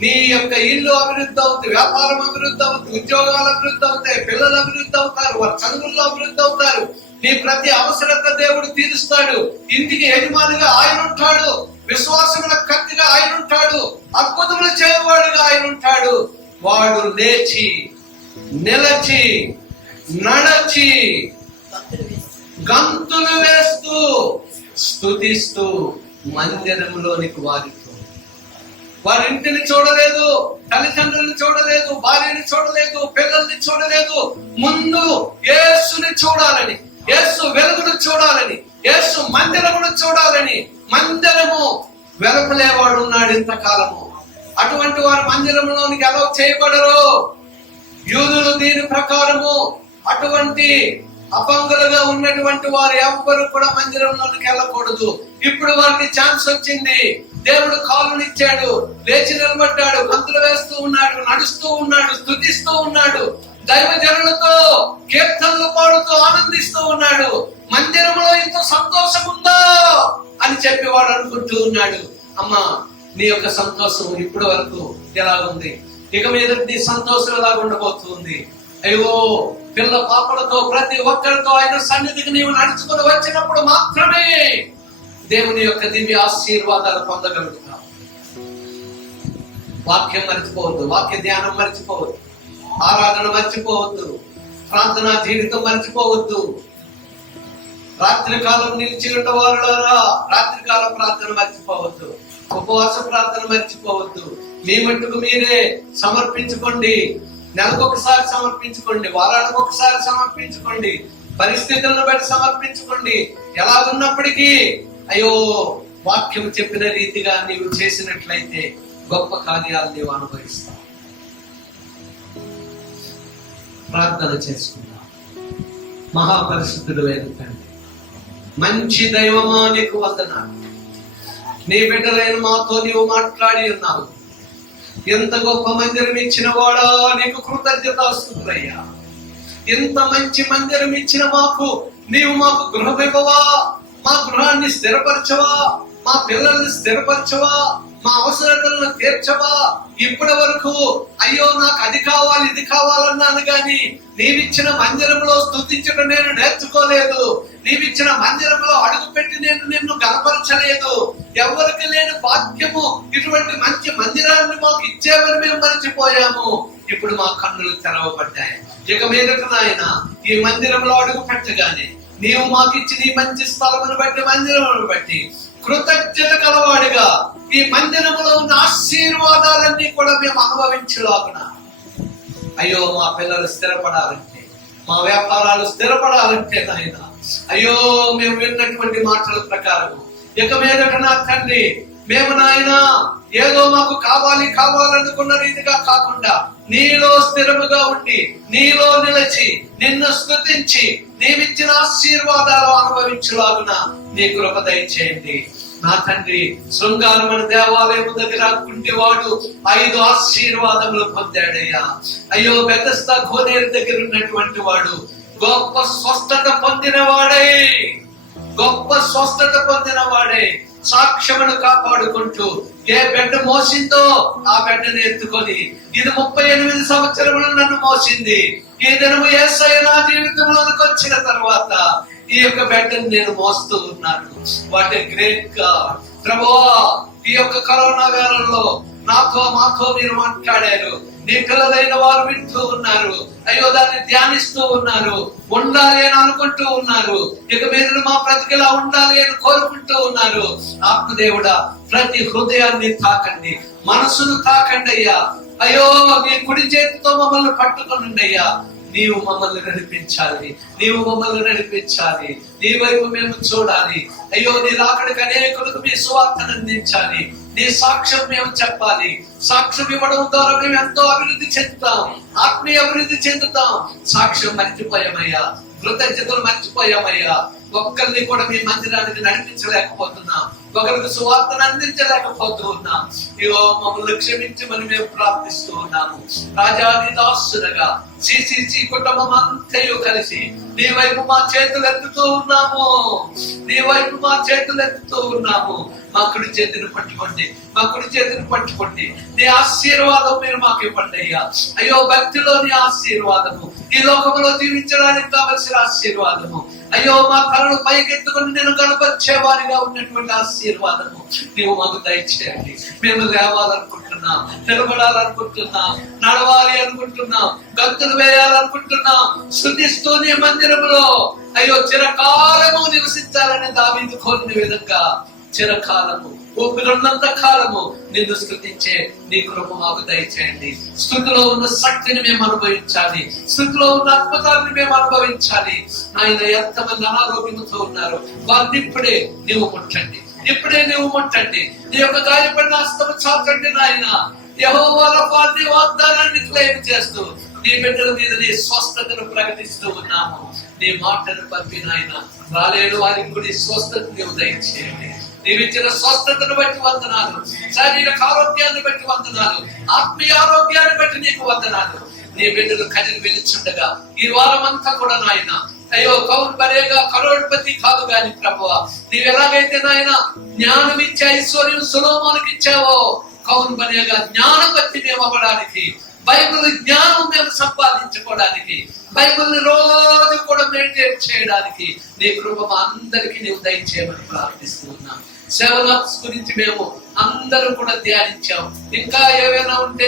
నీ యొక్క ఇల్లు అభివృద్ధి అవుతుంది, వ్యాపారం అభివృద్ధి అవుతుంది, ఉద్యోగాలు అభివృద్ధి అవుతాయి, పిల్లలు అభివృద్ధి అవుతారు, వారి చదువుల్లో అభివృద్ధి అవుతారు. నీ ప్రతి అవసరత దేవుడు తీరుస్తాడు. ఇంటికి యజమానిగా ఆయన ఉంటాడు, విశ్వాసముల కత్తిగా ఆయన ఉంటాడు, అద్భుతములు చేయవాడుగా ఆయన ఉంటాడు. వాడు లేచి నిలచి నడచి గంతులు వేస్తూ స్తుతిస్తూ మందిరంలోనికి వారి ఇంటిని చూడలేదు, తల్లిదండ్రులను చూడలేదు, భార్యని చూడలేదు, పిల్లల్ని చూడలేదు. ముందు యేసుని చూడాలని, యేసు వెలుగును చూడాలని, యేసు మందిరమును చూడాలని. మందిరము వెలుపలేవాడు ఉన్నాడు ఇంతకాలము. అటువంటి వారు మందిరంలోనికి ఎలా చేయబడరు. యూదులు దీని ప్రకారము అటువంటి అపంగులుగా ఉన్నటువంటి వారు ఎవ్వరు కూడా మందిరంలోనికి వెళ్ళకూడదు. ఇప్పుడు వారికి ఛాన్స్ వచ్చింది. దేవుడు కాలునిచ్చాడు, లేచి నిలబడ్డాడు, గంతులు వేస్తూ ఉన్నాడు, నడుస్తూ ఉన్నాడు, స్తుతిస్తూ ఉన్నాడు, దైవ జనులతో కీర్తనలు పాడుతూ ఆనందిస్తూ ఉన్నాడు. మందిరంలో ఇంత సంతోషం ఉందా అని చెప్పి వాడు అనుకుంటూ ఉన్నాడు. అమ్మా, నీ యొక్క సంతోషం ఇప్పటి వరకు ఎలా ఉంది? ఇక మీద నీ సంతోషం ఎలా ఉండబోతుంది? అయ్యో, పిల్ల పాపలతో ప్రతి ఒక్కరితో ఆయన సన్నిధికి నీవు నడుచుకుని వచ్చినప్పుడు మాత్రమే దేవుని యొక్క దివ్య ఆశీర్వాదాలు పొందగలుగుతాం. వాక్యం మర్చిపోవద్దు, వాక్య ధ్యానం మర్చిపోవద్దు, ఆరాధన మర్చిపోవద్దు, ప్రార్థనా జీవితం మర్చిపోవద్దు. రాత్రి కాలం నిలిచి ఉండవారులారా, రాత్రి కాలం ప్రార్థన మర్చిపోవద్దు, ఉపవాస ప్రార్థన మర్చిపోవద్దు. మీ మట్టుకు మీరే సమర్పించుకోండి. నెలకొకసారి సమర్పించుకోండి, వారానికి ఒకసారి సమర్పించుకోండి, పరిస్థితులను బట్టి సమర్పించుకోండి. ఎలాగున్నప్పటికీ అయ్యో, వాక్యం చెప్పిన రీతిగా నీవు చేసినట్లయితే గొప్ప కార్యాలు నీవు అనుభవిస్తావు. ప్రార్థన చేసుకుందాం. మహాపరిశుద్ధుడు అయిన తండ్రి, మంచి దైవమా నీకు వందనాలు. నీ బిడ్డలైన మాతో నీవు మాట్లాడి ఉన్నావు. ఎంత గొప్ప మందిరం ఇచ్చిన వాడా నీకు కృతజ్ఞతాస్తుతులయ్యా. ఎంత మంచి మందిరం ఇచ్చిన నీవు మాకు గృహం ఇవ్వవా? మా గృహాన్ని స్థిరపరచవా? మా పిల్లల్ని స్థిరపరచవా? మా అవసరతలను తీర్చవా? ఇప్పటి వరకు అయ్యో నాకు అది కావాలి ఇది కావాలన్నాను గాని నీవిచ్చిన మందిరంలో స్తుతించడం నేను నేర్చుకోలేదు. నీవిచ్చిన మందిరంలో అడుగు పెట్టి నేను నిన్ను గనపరచలేదు. ఎవరికి లేని భాగ్యము ఇటువంటి మంచి మందిరాన్ని మాకు ఇచ్చేవని మేము మరిచిపోయాము. ఇప్పుడు మా కన్నులు తెరవబడ్డాయి. ఇక మీదట నాయన ఈ మందిరంలో అడుగు పెట్టగానే నీవు మాకు ఇచ్చిన ఈ మంచి స్థలమును బట్టి, మందిరమును బట్టి కృతజ్ఞత కలవాడిగా ఈ మందిరంలో ఉన్న ఆశీర్వాదాలన్నీ కూడా మేము అనుభవించలాగున అయ్యో, మా పిల్లలు స్థిరపడాలంటే, మా వ్యాపారాలు స్థిరపడాలంటే నాయన అయ్యో, మేము విన్నటువంటి మాటల ప్రకారం ఇక మీదట నా తండ్రి మేము నాయన ఏదో మాకు కావాలనుకున్న రీతిగా కాకుండా నీలో స్థిరముగా ఉండి, నీలో నిలిచి, నిన్ను స్తుతించి నీవిచ్చిన ఆశీర్వాదాలు అనుభవించలాగున నీ కృప దయచేయండి. నా తండ్రి, శృంగారమైన దేవాలయం దగ్గర కుంటివాడు 5 ఆశీర్వాదములు పొందాడయ్యా. అయ్యో, బెతస్దా కోనేరు దగ్గర ఉన్నటువంటి వాడు గొప్ప స్వస్థత పొందిన వాడే సాక్ష్యమును కాపాడుకుంటూ ఏ బిడ్డ మోసిందో ఆ బిడ్డను ఎత్తుకొని, ఇది 38 సంవత్సరములు నన్ను మోసింది, ఈ దినము యేసయ్య నా జీవితంలోకి వచ్చిన తర్వాత ఈ యొక్క బిడ్డను నేను మోస్తూ ఉన్నాను. What a great God. ప్రభువా, ఈ యొక్క కరోనా వేళల్లో మాతో మీరు మాట్లాడారు. నీ పిల్లలైన వారు వింటూ ఉన్నారు. అయ్యో, దాన్ని ధ్యానిస్తూ ఉన్నారు, ఉండాలి అని అనుకుంటూ ఉన్నారు. ఇక మీరు మా బ్రతికిలా ఉండాలి అని కోరుకుంటూ ఉన్నారు. ఆత్మదేవుడా, ప్రతి హృదయాన్ని తాకండి, మనసును తాకండి అయ్యా. అయ్యో, మీ కుడి చేతితో మమ్మల్ని పట్టుకునండి అయ్యా. నీవు మమ్మల్ని నడిపించాలి, నీవు మమ్మల్ని నడిపించాలి, నీ వైపు మేము చూడాలి. అయ్యో నీ రాకడికి అనేకులకు మీ సువార్తను అందించాలి, నీ సాక్ష్యం మేము చెప్పాలి. సాక్ష్యం ఇవ్వడం ద్వారా మేము ఎంతో అభివృద్ధి చెందుతాం, ఆత్మీయ అభివృద్ధి చెందుతాం. సాక్ష్యం మర్చిపోయామయ్యా, కృతజ్ఞతలు మర్చిపోయామయ్యా. ఒక్కరిని కూడా మీ మందిరానికి నడిపించలేకపోతున్నాం, ఒకరికి సువార్తను అందించలేకపోతూ ఉన్నాం. ఇగో మమ్మల్ని క్షమించమని మేము ప్రార్థిస్తూ ఉన్నాము. రాజాది దాసులుగా సిసిసి కుటుంబం అంతయు కలిసి నీ వైపు మా చేతులు ఎత్తుతూ ఉన్నాము, నీ వైపు మా చేతులు ఎత్తుతూ ఉన్నాము. మా కుడి చేతిని పట్టుకోండి, మా కుడి చేతిని పట్టుకోండి. నీ ఆశీర్వాదం మీరు మాకు ఇవ్వండి అయ్యా. అయ్యో భక్తిలో నీ ఆశీర్వాదము, ఈ లోకంలో జీవించడానికి కావలసిన ఆశీర్వాదము. అయ్యో మా కళను పైకెత్తుకుని నేను కనపరిచే వారిగా ఉన్నటువంటి ఆశీర్వాదము నీవు మాకు దయచేయండి. మేము లేవాలనుకుంటున్నాం, నిలబడాలనుకుంటున్నాం, నడవాలి అనుకుంటున్నాం, గంతులు వేయాలనుకుంటున్నాం. శుద్ధిస్తూ నీ మందిరములో అయ్యో చిరకాలము నివసించాలని దావీదు కోరిన విధంగా చిరకాలము, ఊపిరున్నంత కాలము నిన్ను స్తుతించే నీ కృప మాకు దయచేయండి. స్తుతిలో ఉన్న శక్తిని మేము అనుభవించాలి, స్తుతిలో ఉన్న అద్భుతాన్ని మేము అనుభవించాలి. ఆయన ఎంతమంది అనారోగ్యంతో ఉన్నారు, వారిని ఇప్పుడే నీవు ముట్టండి, ఇప్పుడే నీవు ముట్టండి. నీ యొక్క గాయపడిన హస్తము చాకండి నాయన. యెహోవా రఫాని వాగ్దానాన్ని క్లెయిమ్ చేస్తూ నీ బిడ్డల మీద నీ స్వస్థతను ప్రకటిస్తూ ఉన్నాము. నీ మాటను పంపి నాయన రాలేడు వారికి కూడా స్వస్థత నీవు దయచేయండి. నీవిచ్చిన స్వస్థతను బట్టి వందనాలు, శారీరక ఆరోగ్యాన్ని బట్టి వందనాలు, ఆత్మీయ ఆరోగ్యాన్ని బట్టి నీకు వందనాలు. నీ బిడ్డలు కదిలి వెలుచుండగా ఈ వారం అంతా కూడా నాయన అయ్యో కౌన్ బరేగా కరోడ్పతి కాదు గాని ప్రభువా, నీవు ఎలాగైతే నాయన జ్ఞానం ఇచ్చే ఐశ్వర్యం సొలొమోనుకి ఇచ్చావో, కౌన్ బరేగా జ్ఞానం బట్టి మేము అవ్వడానికి, బైబిల్ జ్ఞానం మేము సంపాదించుకోవడానికి, బైబిల్ రోజు కూడా మెడిటేట్ చేయడానికి నీ కృప మా అందరికీ నీవు దయచేయమని ప్రార్థిస్తూ ఉన్నాం. సేవలాప్స్ గురించి మేము అందరూ కూడా ధ్యానించాం. ఇంకా ఏవైనా ఉంటే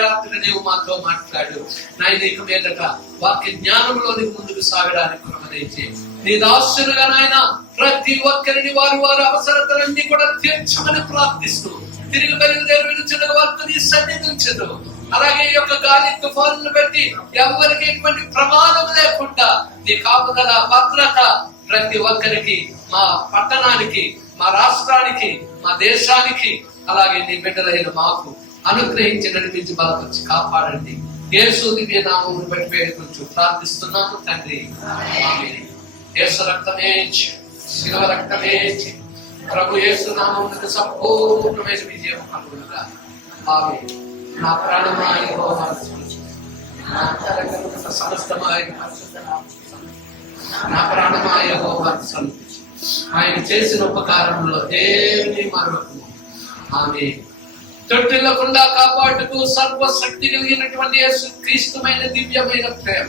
రాత్రి నీవు మాతో మాట్లాడు నాయన. ఇక మీదట వాక్య జ్ఞానంలో నీకు ముందుకు సాగడానికి కృప దయచేయి. నీ దాసులుగా నాయన ప్రతి ఒక్కరిని వారి వారి అవసరతలన్నీ కూడా తీర్చమని ప్రార్థిస్తూ తిరిగి బయలుదేరి వెలుచున్న వారితో నీ సన్నిధి ఉంచదు. అలాగే ఈ యొక్క గాలి తుఫానులు బట్టి ఎవరికి ఎటువంటి ప్రమాదం లేకుండా నీ కాపుదల భద్రత ప్రతి ఒక్కరికి, మా పట్టణానికి, మా రాష్ట్రానికి, మా దేశానికి, అలాగే నీ బిడ్డలైన మాకు అనుగ్రహించి నడిపించి బలపరిచి కాపాడండి. యేసు దివ్య నామమును బట్టి వేడుకొంచు ప్రార్థిస్తున్నాము తండ్రి, ఆమేన్. యేసు రక్తమే శిలువ రక్తమే ప్రభు యేసు నామమునకు సంపూర్ణమైన విజయం కలుగునుగా. ఆమేన్. నా ప్రాణమా యెహోవాను స్తుతించు, నా అంతరంగమంతా సమస్తమై నా ప్రాణమా యెహోవాను స్తుతించు. ఆయన చేసిన ఉపకారంలో దేవుని మరొకము. ఆమేన్. తొట్టిల్లకుండా కాపాడుటకు సర్వశక్తి కలిగినటువంటి యేసు క్రీస్తుమైన దివ్యమైన ప్రేమ,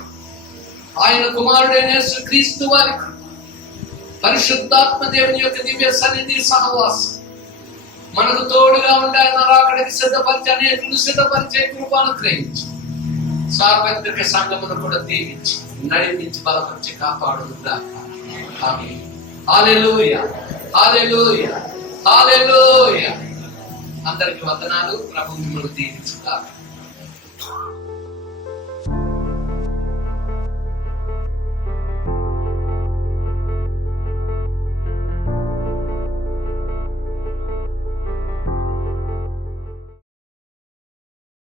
ఆయన కుమారుడైన యేసు క్రీస్తు వారి కృప, పరిశుద్ధాత్మ దేవుని యొక్క దివ్య సన్నిధి సహవాసం మనకు తోడుగా ఉండి ఆయన రాకడికి సిద్ధపరిచి అనేకులు సిద్ధపరిచే కృపను గ్రహించి సార్వత్రిక సంఘమును కూడా దీవించి నడిపించి బలపరిచి కాపాడుగా. ఆమేన్. హల్లెలూయా, హల్లెలూయా, హల్లెలూయా. అందరికి వందనాలు. ప్రభువు మిమ్మల్ని దీవించుగాక.